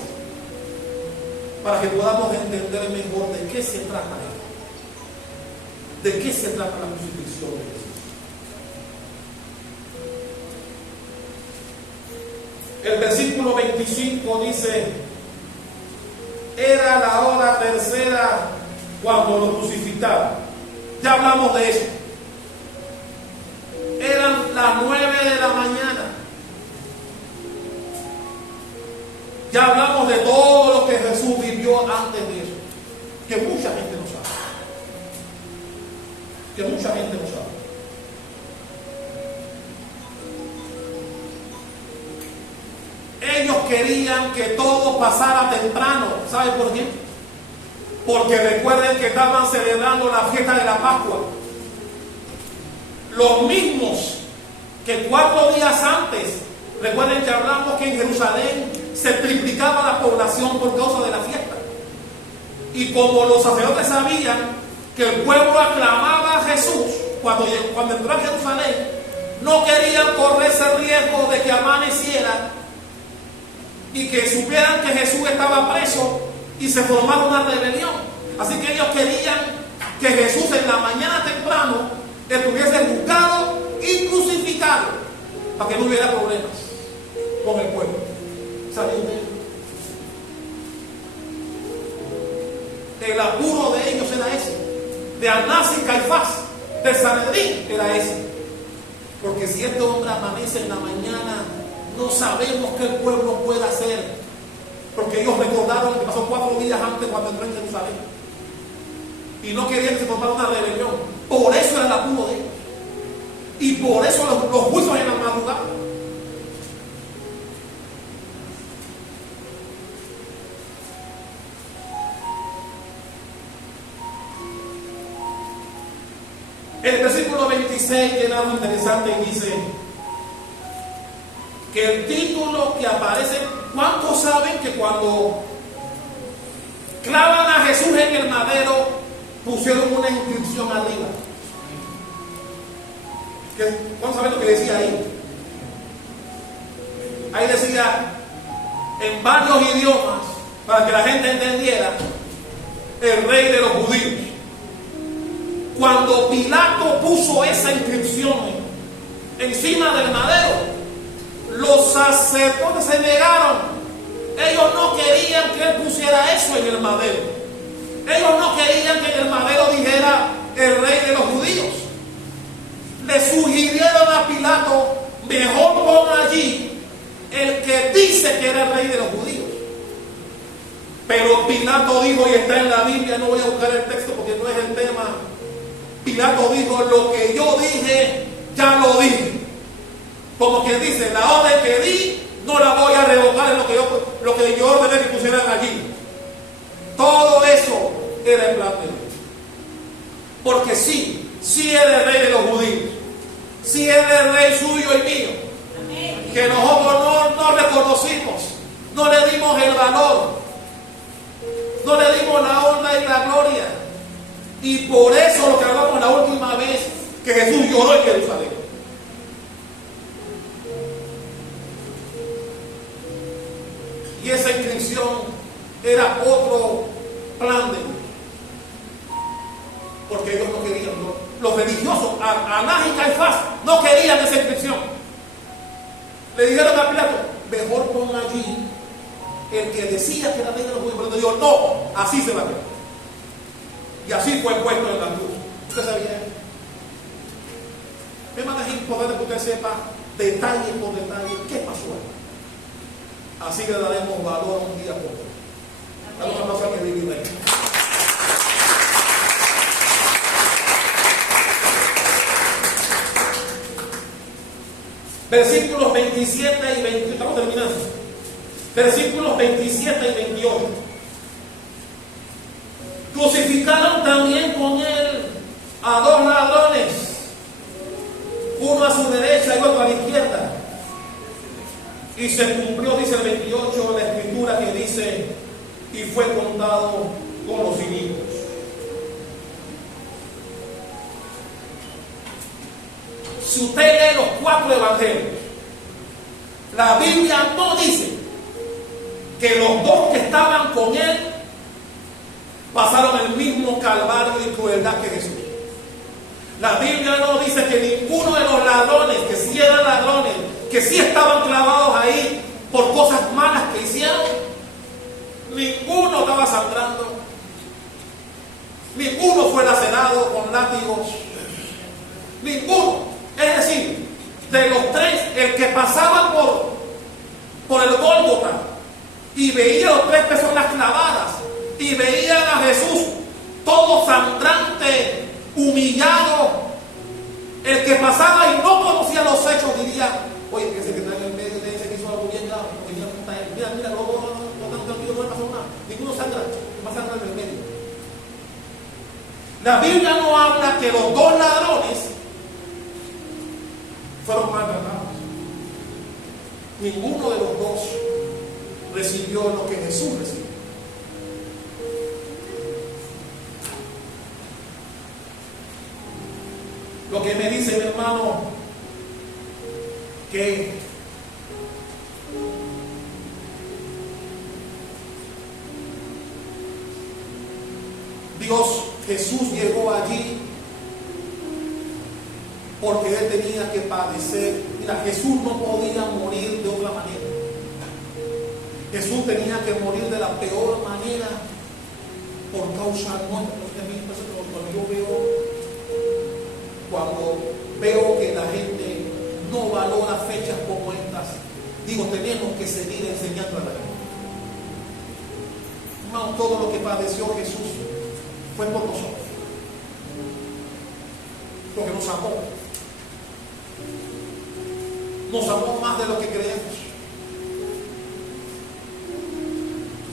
para que podamos entender mejor de qué se trata esto, de qué se trata la crucifixión de Jesús. El versículo 25 dice: era la hora tercera cuando lo crucificaron. Ya hablamos de eso. Eran las 9 de la mañana. Ya hablamos de todo lo que Jesús vivió antes de eso, que mucha gente no sabe. Que mucha gente no sabe. Ellos querían que todo pasara temprano. ¿Sabe por qué? Porque recuerden que estaban celebrando la fiesta de la Pascua. Los mismos que 4 días antes, recuerden que hablamos que en Jerusalén se triplicaba la población por causa de la fiesta. Y como los sacerdotes sabían que el pueblo aclamaba a Jesús cuando entró a Jerusalén, no querían correr ese riesgo de que amaneciera y que supieran que Jesús estaba preso y se formara una rebelión. Así que ellos querían que Jesús en la mañana temprano estuviese juzgado y crucificado para que no hubiera problemas con el pueblo. ¿Sabían de eso? El apuro de ellos era ese, de Anás y Caifás, de Sanedrín era ese. Porque si este hombre amanece en la mañana, no sabemos qué el pueblo puede hacer. Porque ellos recordaron que pasó 4 días antes cuando entró en Jerusalén. Y no querían que se formara una rebelión. Por eso era el apuro de ellos. Y por eso los juicios en la madrugada. El versículo 26 tiene algo interesante y dice que el título que aparece, ¿cuántos saben que cuando clavan a Jesús en el madero, pusieron una inscripción arriba. ¿Cuántos saben lo que decía ahí? Ahí decía en varios idiomas, para que la gente entendiera, el rey de los judíos. Cuando Pilato puso esa inscripción encima del madero, los sacerdotes se negaron. Ellos no querían que él pusiera eso en el madero. Ellos no querían que en el madero dijera el rey de los judíos. Le sugirieron a Pilato, mejor pon allí el que dice que era el rey de los judíos. Pero Pilato dijo, y está en la Biblia, no voy a buscar el texto porque no es el tema. Pilato dijo, lo que yo dije, ya lo dije. Como quien dice, la orden que di, no la voy a revocar en lo que yo ordené que pusieran allí. Todo eso era el plan de Dios. Porque sí era el rey de los judíos. Sí era el rey suyo y mío. Amén. Que nosotros no reconocimos, no le dimos el valor, no le dimos la honra y la gloria. Y por eso lo que hablamos la última vez, que Jesús lloró en Jerusalén. Y esa inscripción era otro plan de Dios. Porque ellos no querían, los religiosos, Anás y Caifás, no querían esa inscripción. Le dijeron a Pilato, mejor pon allí el que decía que era rey de los judíos. Pero dijo, no, así se va a ver. Y así fue puesto en la cruz. ¿Usted sabía eso? Es importante que usted sepa detalle por detalle qué pasó ahí. Así le daremos valor un día por otro. Dale una cosa que vive ahí. Versículos 27 y 28. Estamos terminando. Versículos 27 y 28. Crucificaron también con él a dos ladrones, uno a su derecha y otro a la izquierda. Y se cumplió, dice el 28, la escritura que dice, y fue contado con los inicuos. Si usted lee los 4 evangelios, la Biblia no dice que los dos que estaban con él pasaron el mismo calvario y crueldad que Jesús. La Biblia no dice que ninguno de los ladrones, que sí eran ladrones, que sí estaban clavados ahí por cosas malas que hicieron, ninguno estaba sangrando, ninguno fue lacerado con látigos, ninguno. Es decir, de los 3, el que pasaba por el Gólgota y veía a las 3 personas clavadas y veían a Jesús todo sangrante, humillado, el que pasaba y no conocía los hechos diría, oye, que ese que está en el medio de ese que hizo algo bien grave, mira, los dos no están tranquilos, no le pasó nada, ninguno sangra, va a sangrar en el medio. La Biblia no habla que los dos ladrones fueron maltratados. Ninguno de los dos recibió lo que Jesús recibió. Lo que me dice mi hermano, que Dios, Jesús llegó allí porque él tenía que padecer. Mira, Jesús no podía morir de otra manera. Jesús tenía que morir de la peor manera por causa nuestra. Cuando veo que la gente no valora fechas como estas, digo, tenemos que seguir enseñando a la gente. Hermano, todo lo que padeció Jesús fue por nosotros, porque nos amó. Nos amó más de lo que creemos.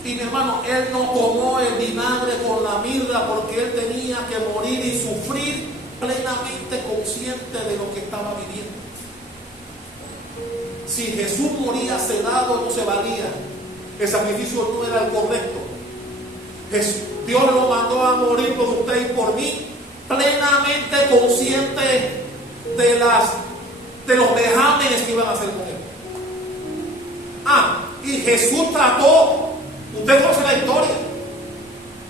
Y mi hermano, él no tomó el vinagre con la mirra porque él tenía que morir y sufrir plenamente consciente de lo que estaba viviendo. Si Jesús moría sedado, no se valía. El sacrificio no era el correcto. Dios lo mandó a morir por usted y por mí, plenamente consciente de los vejámenes que iban a hacer con él. Y Jesús trató, usted conoce la historia.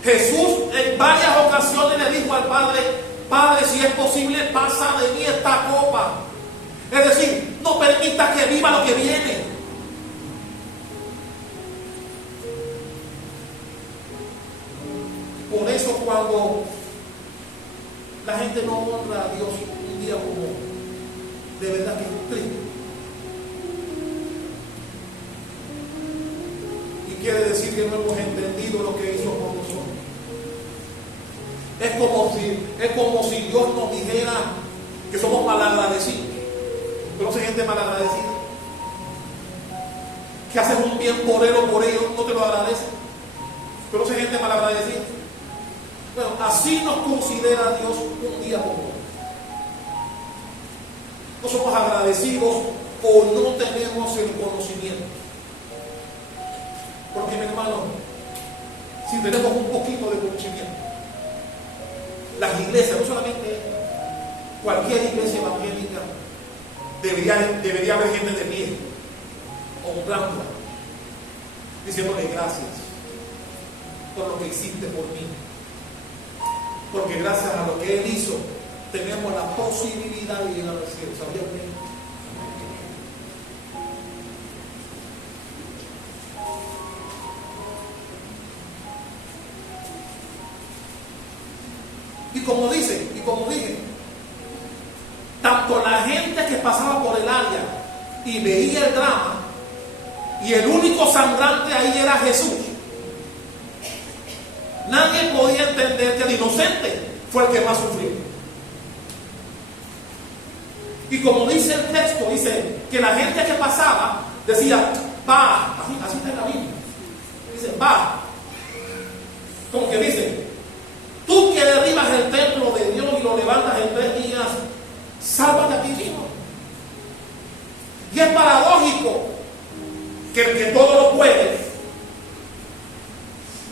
Jesús en varias ocasiones le dijo al Padre: Padre, si es posible, pasa de mí esta copa. Es decir, no permita que viva lo que viene. Por eso cuando la gente no honra a Dios un día como de verdad que es triste. Y quiere decir que no hemos entendido lo que hizo por nosotros. Es como si Dios nos dijera que somos malagradecidos. ¿Conoces gente malagradecida? Que haces un bien por él o por ellos, no te lo agradece. ¿Conoces gente malagradecida? Bueno, así nos considera Dios un día como hoy. No somos agradecidos o no tenemos el conocimiento. Porque, mi hermano, si tenemos un poquito de conocimiento, las iglesias, no solamente esta, cualquier iglesia evangélica, debería haber gente de pie, honrándola, diciéndole gracias por lo que hiciste por mí. Porque gracias a lo que Él hizo, tenemos la posibilidad de llegar al cielo. ¿Sabía usted? Y como dije, tanto la gente que pasaba por el área y veía el drama, y el único sangrante ahí era Jesús. Nadie podía entender que el inocente fue el que más sufrió. Y como dice el texto, dice que la gente que pasaba decía: va, así está en la Biblia. Dice: va. Como que dice: tú que derribas el templo de Dios y lo levantas en 3 días, sálvate a ti mismo. Y es paradójico que el que todo lo puede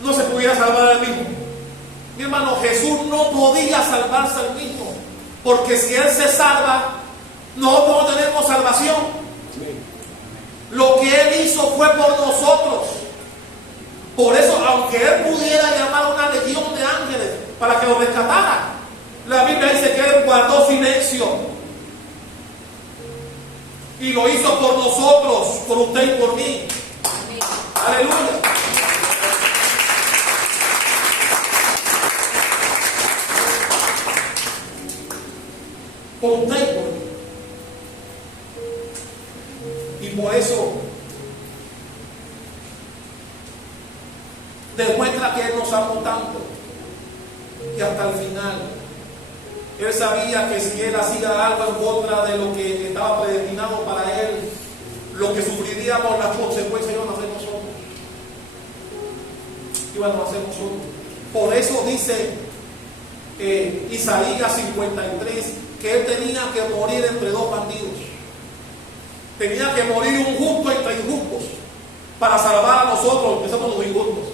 no se pudiera salvar al mismo. Mi hermano, Jesús no podía salvarse al mismo, porque si Él se salva, nosotros no tenemos salvación. Lo que Él hizo fue por nosotros. Por eso, aunque Él pudiera llamar a una legión de ángeles para que lo rescatara, la Biblia dice que Él guardó silencio y lo hizo por nosotros, por usted y por mí. Aleluya. Por usted y por mí. Y por eso demuestra que Él nos amó tanto, que hasta el final Él sabía que si Él hacía algo en contra de lo que estaba predestinado para Él, lo que sufriríamos las consecuencias iban a ser nosotros. Por eso dice Isaías 53 que Él tenía que morir entre 2 bandidos. Tenía que morir un justo entre injustos para salvar a nosotros, que somos los injustos.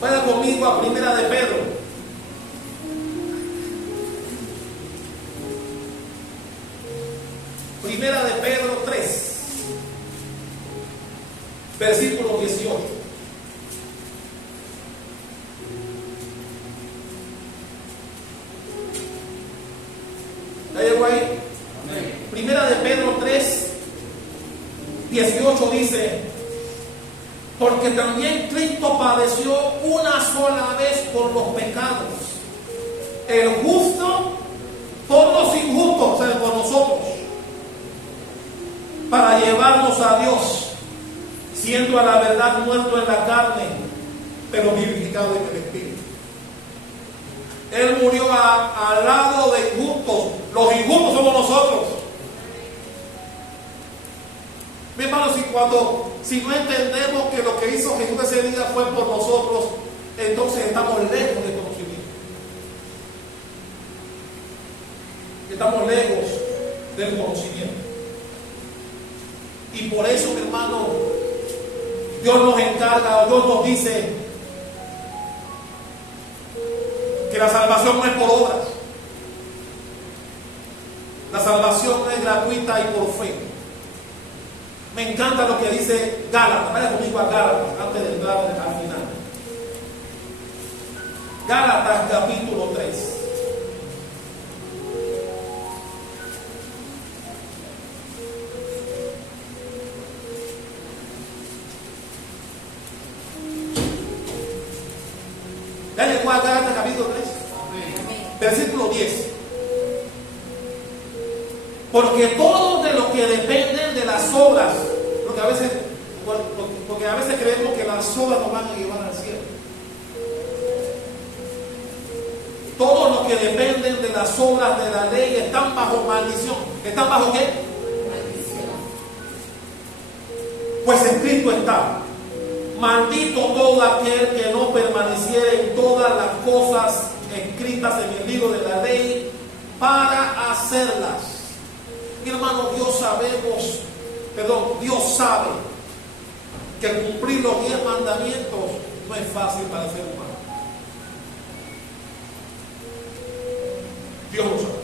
Vaya conmigo a Primera de Pedro. Primera de Pedro 3, versículo 18. ¿Ya llegó ahí? Primera de Pedro 3, 18 dice: porque también Cristo padeció una sola vez por los pecados, el justo por los injustos, o sea, por nosotros, para llevarnos a Dios, siendo a la verdad muerto en la carne, pero vivificado en el Espíritu. Él murió al lado de injustos. Los injustos somos nosotros. Mi hermano, si no entendemos que lo que hizo Jesús ese día fue por nosotros, entonces estamos lejos del conocimiento. Estamos lejos del conocimiento. por eso, mi hermano, Dios nos encarga, Dios nos dice que la salvación no es por obras. La salvación es gratuita y por fe. Me encanta lo que dice Gálatas. Vaya conmigo a Gálatas antes de entrar al final. Gálatas capítulo 3. ¿Ya llegó a Gálatas capítulo 3? Versículo 10. Porque todos de los que dependen de las obras, porque a veces creemos que las obras nos van a llevar al cielo. Todos los que dependen de las obras de la ley están bajo maldición. ¿Están bajo qué? Maldición. Pues escrito está: maldito todo aquel que no permaneciera en todas las cosas escritas en el libro de la ley para hacerlas. Mi hermano, Dios sabe que cumplir los 10 mandamientos no es fácil para el ser humano. Dios lo sabe.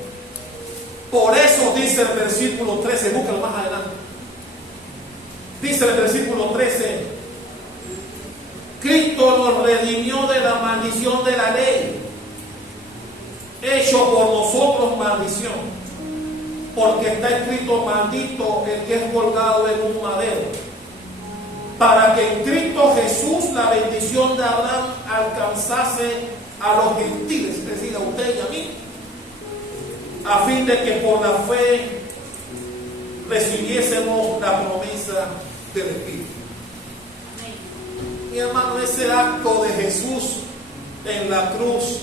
Por eso dice el versículo 13, búscalo más adelante. Dice el versículo 13: Cristo nos redimió de la maldición de la ley, hecho por nosotros maldición. Porque está escrito: maldito el que es colgado en un madero, para que en Cristo Jesús la bendición de Abraham alcanzase a los gentiles, es decir, a usted y a mí, a fin de que por la fe recibiésemos la promesa del Espíritu. Mi hermano, ese acto de Jesús en la cruz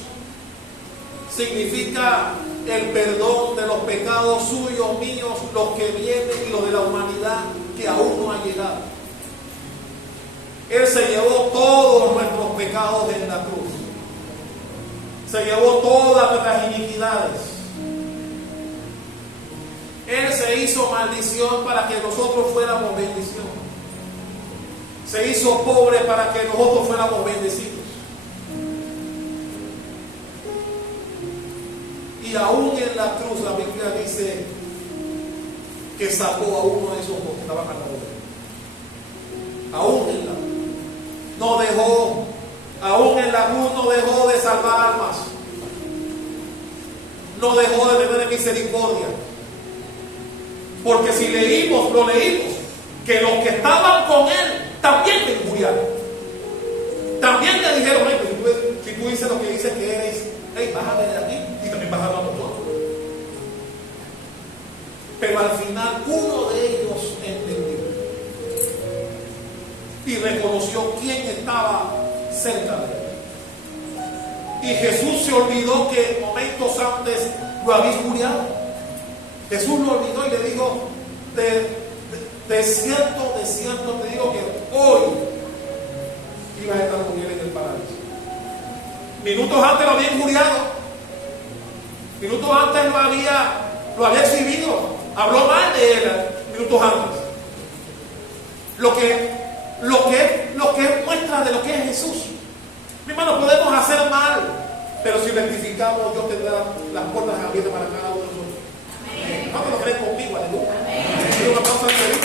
significa el perdón de los pecados suyos, míos, los que vienen y los de la humanidad que aún no ha llegado. Él se llevó todos nuestros pecados en la cruz. Se llevó todas nuestras iniquidades. Él se hizo maldición para que nosotros fuéramos bendición. Se hizo pobre para que nosotros fuéramos bendecidos. Y aún en la cruz la Biblia dice que sacó a uno de esos dos que estaban al lado de él. Aún en la cruz. No dejó, aún en la cruz no dejó de salvar almas. No dejó de tener misericordia. Porque si lo leímos, que los que estaban con él también le injuriaron. También le dijeron: si tú dices lo que dices que eres, bájate de aquí. Y también bajaron nosotros. Pero al final uno de ellos entendió y reconoció quién estaba cerca de él. Y Jesús se olvidó que momentos antes lo había injuriado. Jesús lo olvidó y le dijo: de cierto te digo que hoy ibas a estar con él en el paraíso. Minutos antes lo había injuriado. Minutos antes lo había exhibido. Habló mal de él minutos antes. Lo que es muestra de lo que es Jesús. Mi hermano, podemos hacer mal, pero si rectificamos, Dios tendrá las puertas abiertas para cada uno de nosotros. Amén. ¿Cuántos lo creen conmigo? Aleluya. Amén. Un aplauso al Señor.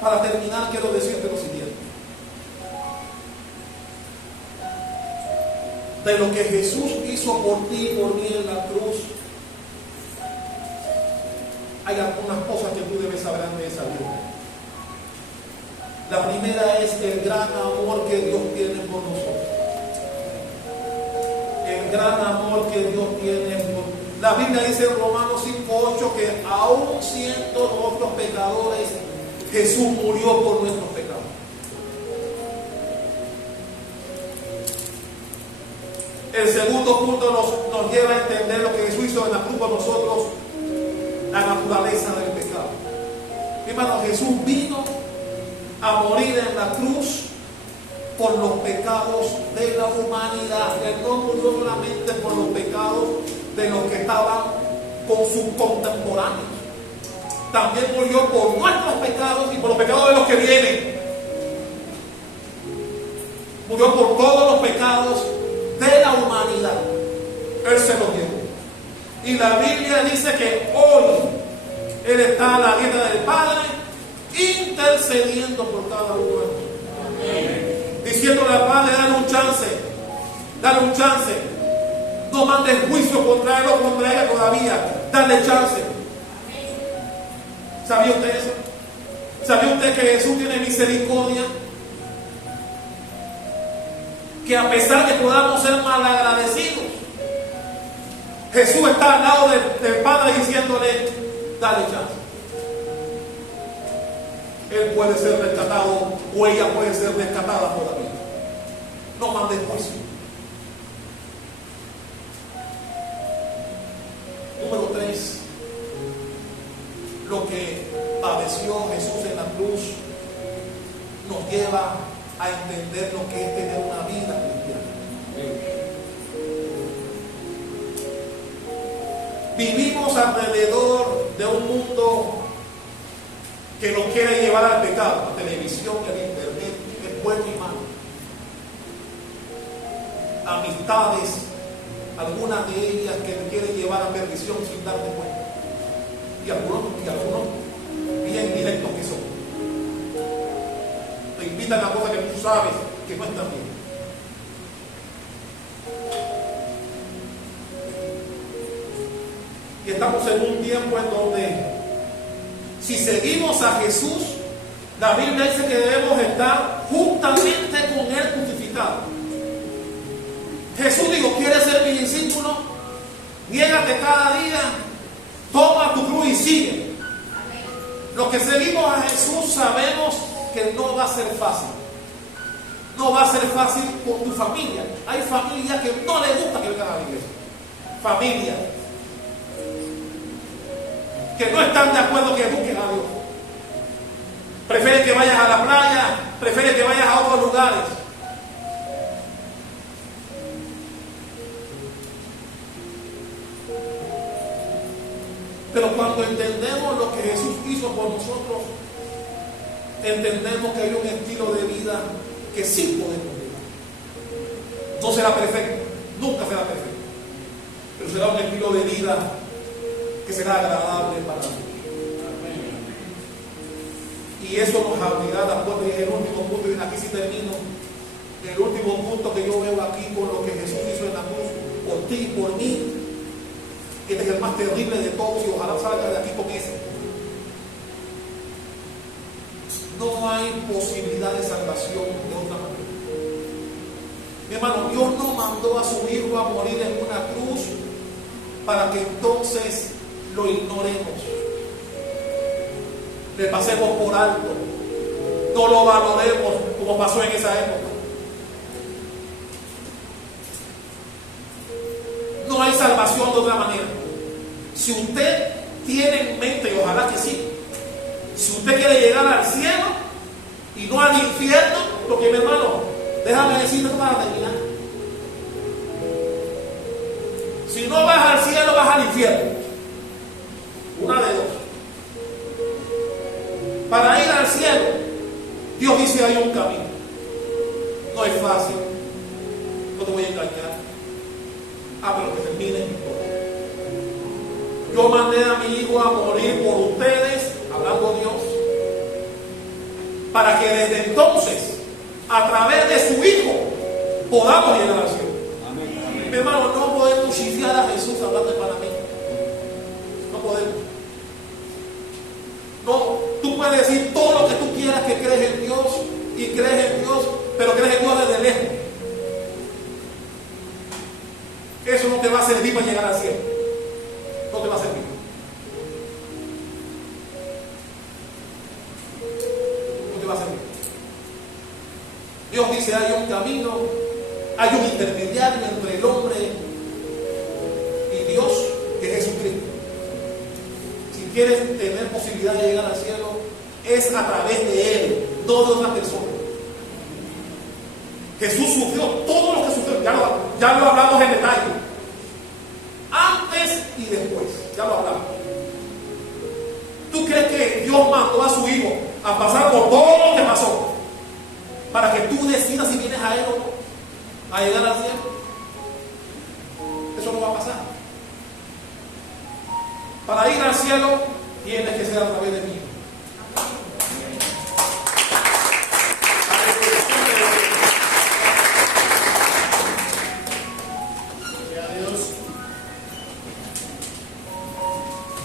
Para terminar, quiero decirte lo siguiente. De lo que Jesús hizo por ti y por mí en la cruz, hay algunas cosas que tú debes saber de esa vida. La primera es el gran amor que Dios tiene por nosotros. El gran amor que Dios tiene por nosotros. La Biblia dice en Romanos 5:8 que aún siendo nosotros pecadores, Jesús murió por nuestros pecados. El segundo punto nos lleva a entender lo que Jesús hizo en la cruz por nosotros, la naturaleza del pecado. Hermano, Jesús vino a morir en la cruz por los pecados de la humanidad. Él no murió solamente por los pecados de los que estaban con sus contemporáneos. También murió por nuestros pecados y por los pecados de los que vienen. Murió por todos los pecados de la humanidad. Él se los llevó. Y la Biblia dice que hoy Él está a la diestra del Padre, intercediendo por cada uno de nosotros. Diciéndole al Padre, dale un chance. No mandes juicio contra Él o contra ella todavía. Dale chance. ¿Sabía usted eso? ¿Sabía usted que Jesús tiene misericordia? Que a pesar de que podamos ser malagradecidos, Jesús está al lado del Padre diciéndole, dale chance. Él puede ser rescatado o ella puede ser rescatada todavía. No mandes juicio. Número 3. Lo que padeció Jesús en la cruz nos lleva a entender lo que es tener una vida cristiana. Vivimos alrededor de un mundo que nos quiere llevar al pecado. La televisión, el internet, es bueno y malo. Amistades, algunas de ellas que te quieren llevar a perdición sin darte cuenta. Y algunos bien directos que son. Te invitan a cosas que tú sabes que no están bien. Y estamos en un tiempo en donde, si seguimos a Jesús, la Biblia dice que debemos estar juntamente con Él crucificado. Jesús dijo, ¿quieres ser mi discípulo? Niégate cada día, toma tu cruz y sigue. Los que seguimos a Jesús sabemos que no va a ser fácil. No va a ser fácil con tu familia. Hay familias que no les gusta que vengan a la iglesia. Familias que no están de acuerdo que busques a Dios. Prefieren que vayas a la playa, prefieren que vayas a otros lugares. Pero cuando entendemos lo que Jesús hizo por nosotros, entendemos que hay un estilo de vida que sí podemos vivir. No será perfecto, nunca será perfecto, pero será un estilo de vida que será agradable para nosotros. Y eso nos abrirá la puerta. Y el último punto, y aquí sí termino, el último punto que yo veo aquí con lo que Jesús hizo en la cruz, por ti y por mí, que este es el más terrible de todos, y ojalá salga de aquí con eso. No hay posibilidad de salvación de otra manera. Mi hermano, Dios no mandó a su Hijo a morir en una cruz para que entonces lo ignoremos, le pasemos por alto, no lo valoremos como pasó en esa época. No hay salvación de otra manera. Si usted tiene en mente, y ojalá que sí, si usted quiere llegar al cielo y no al infierno, porque mi hermano, déjame decirte para terminar, si no vas al cielo, vas al infierno. Una de dos. Para ir al cielo, Dios dice hay un camino. No es fácil, no te voy a engañar. Pero que termine en victoria. Yo mandé a mi Hijo a morir por ustedes, hablando Dios, para que desde entonces, a través de su Hijo, podamos llegar al cielo. Amén. Mi hermano, no podemos chifiar a Jesús hablando para mí. No podemos. No, tú puedes decir todo lo que tú quieras que crees en Dios y crees en Dios, pero crees en Dios desde lejos. Eso no te va a servir para llegar al cielo. No te va a servir. No te va a servir. Dios dice, hay un camino, hay un intermediario entre el hombre y Dios, que es Jesucristo. Si quieres tener posibilidad de llegar al cielo, es a través de Él, no de otra persona. Jesús sufrió todo lo que sufrió. Ya lo hablamos en detalle. Antes y después. Ya lo hablamos. ¿Tú crees que Dios mandó a su Hijo a pasar por todo lo que pasó para que tú decidas si vienes a Él o no, a llegar al cielo? Eso no va a pasar. Para ir al cielo tienes que ser a través de mí.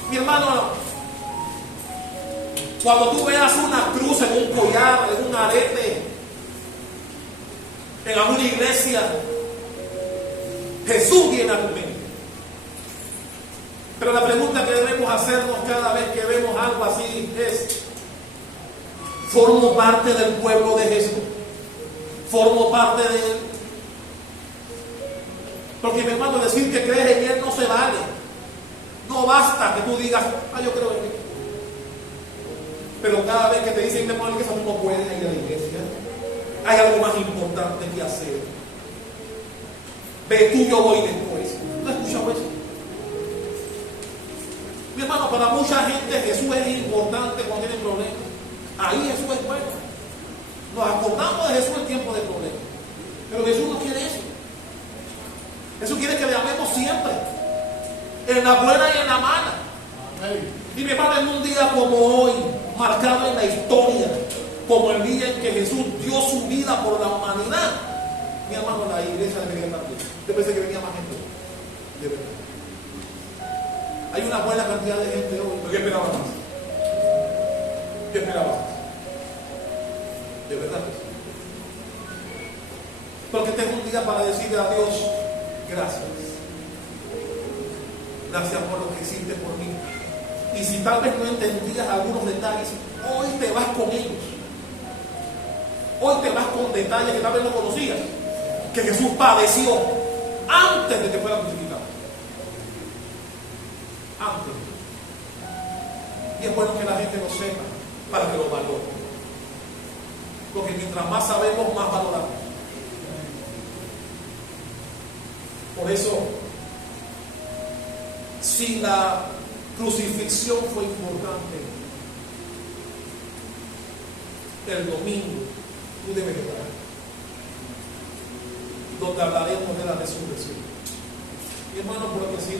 Mi hermano, cuando tú veas una cruz en un collar, en un arete, en alguna iglesia, Jesús viene a tu mente. Pero la pregunta que debemos hacernos cada vez que vemos algo así es: ¿formo parte del pueblo de Jesús? ¿Formo parte de Él? Porque, mi hermano, decir que crees en Él no se vale. No basta que tú digas, yo creo en Él. Pero cada vez que te dicen, hermano, que no pueden ir a la iglesia, hay algo más importante que hacer. Ve tú, yo voy después. ¿No has escuchado eso? Mi hermano, para mucha gente Jesús es importante cuando tienen problemas. Ahí Jesús es bueno. Nos acordamos de Jesús en tiempo de problemas. Pero Jesús no quiere eso. Jesús quiere que le amemos siempre, en la buena y en la mala. Y mi hermano, en un día como hoy, marcado en la historia, como el día en que Jesús dio su vida por la humanidad, mi hermano, la iglesia debería estar bien. Yo pensé que venía más gente, de verdad. Hay una buena cantidad de gente hoy, pero yo esperaba más. Yo esperaba más. De verdad. Porque este es un día para decirle a Dios, gracias. Gracias por lo que hiciste por mí. Y si tal vez no entendías algunos detalles, hoy te vas con ellos. Hoy te vas con detalles que tal vez no conocías. Que Jesús padeció antes de que fuera crucificado. Antes. Y es bueno que la gente lo sepa para que lo valore. Porque mientras más sabemos, más valoramos. Por eso, si la crucifixión fue importante, el domingo tú debes estar, donde hablaremos de la resurrección. Mi hermano, porque si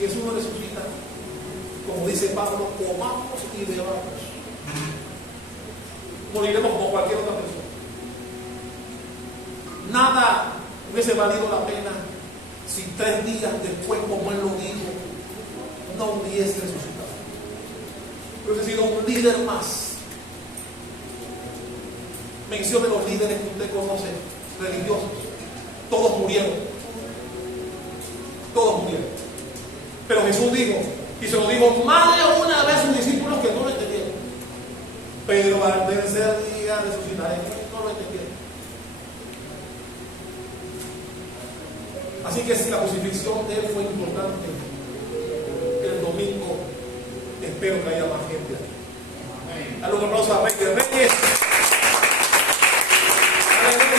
Jesús no resucita, como dice Pablo, comamos y bebamos, moriremos como cualquier otra persona. Nada hubiese valido la pena si 3 días después, como Él lo dijo, no hubiese resucitado. Hubiese sido un líder más. Mencione los líderes que usted conoce, religiosos. Todos murieron. Todos murieron. Pero Jesús dijo, y se lo dijo más de una vez a sus discípulos que no lo entendieron. Pero al tercer día resucitaré. No lo entendieron. Así que si la crucifixión de Él fue importante, el domingo espero que haya más gente aquí. Dale un aplauso a Rey de Reyes.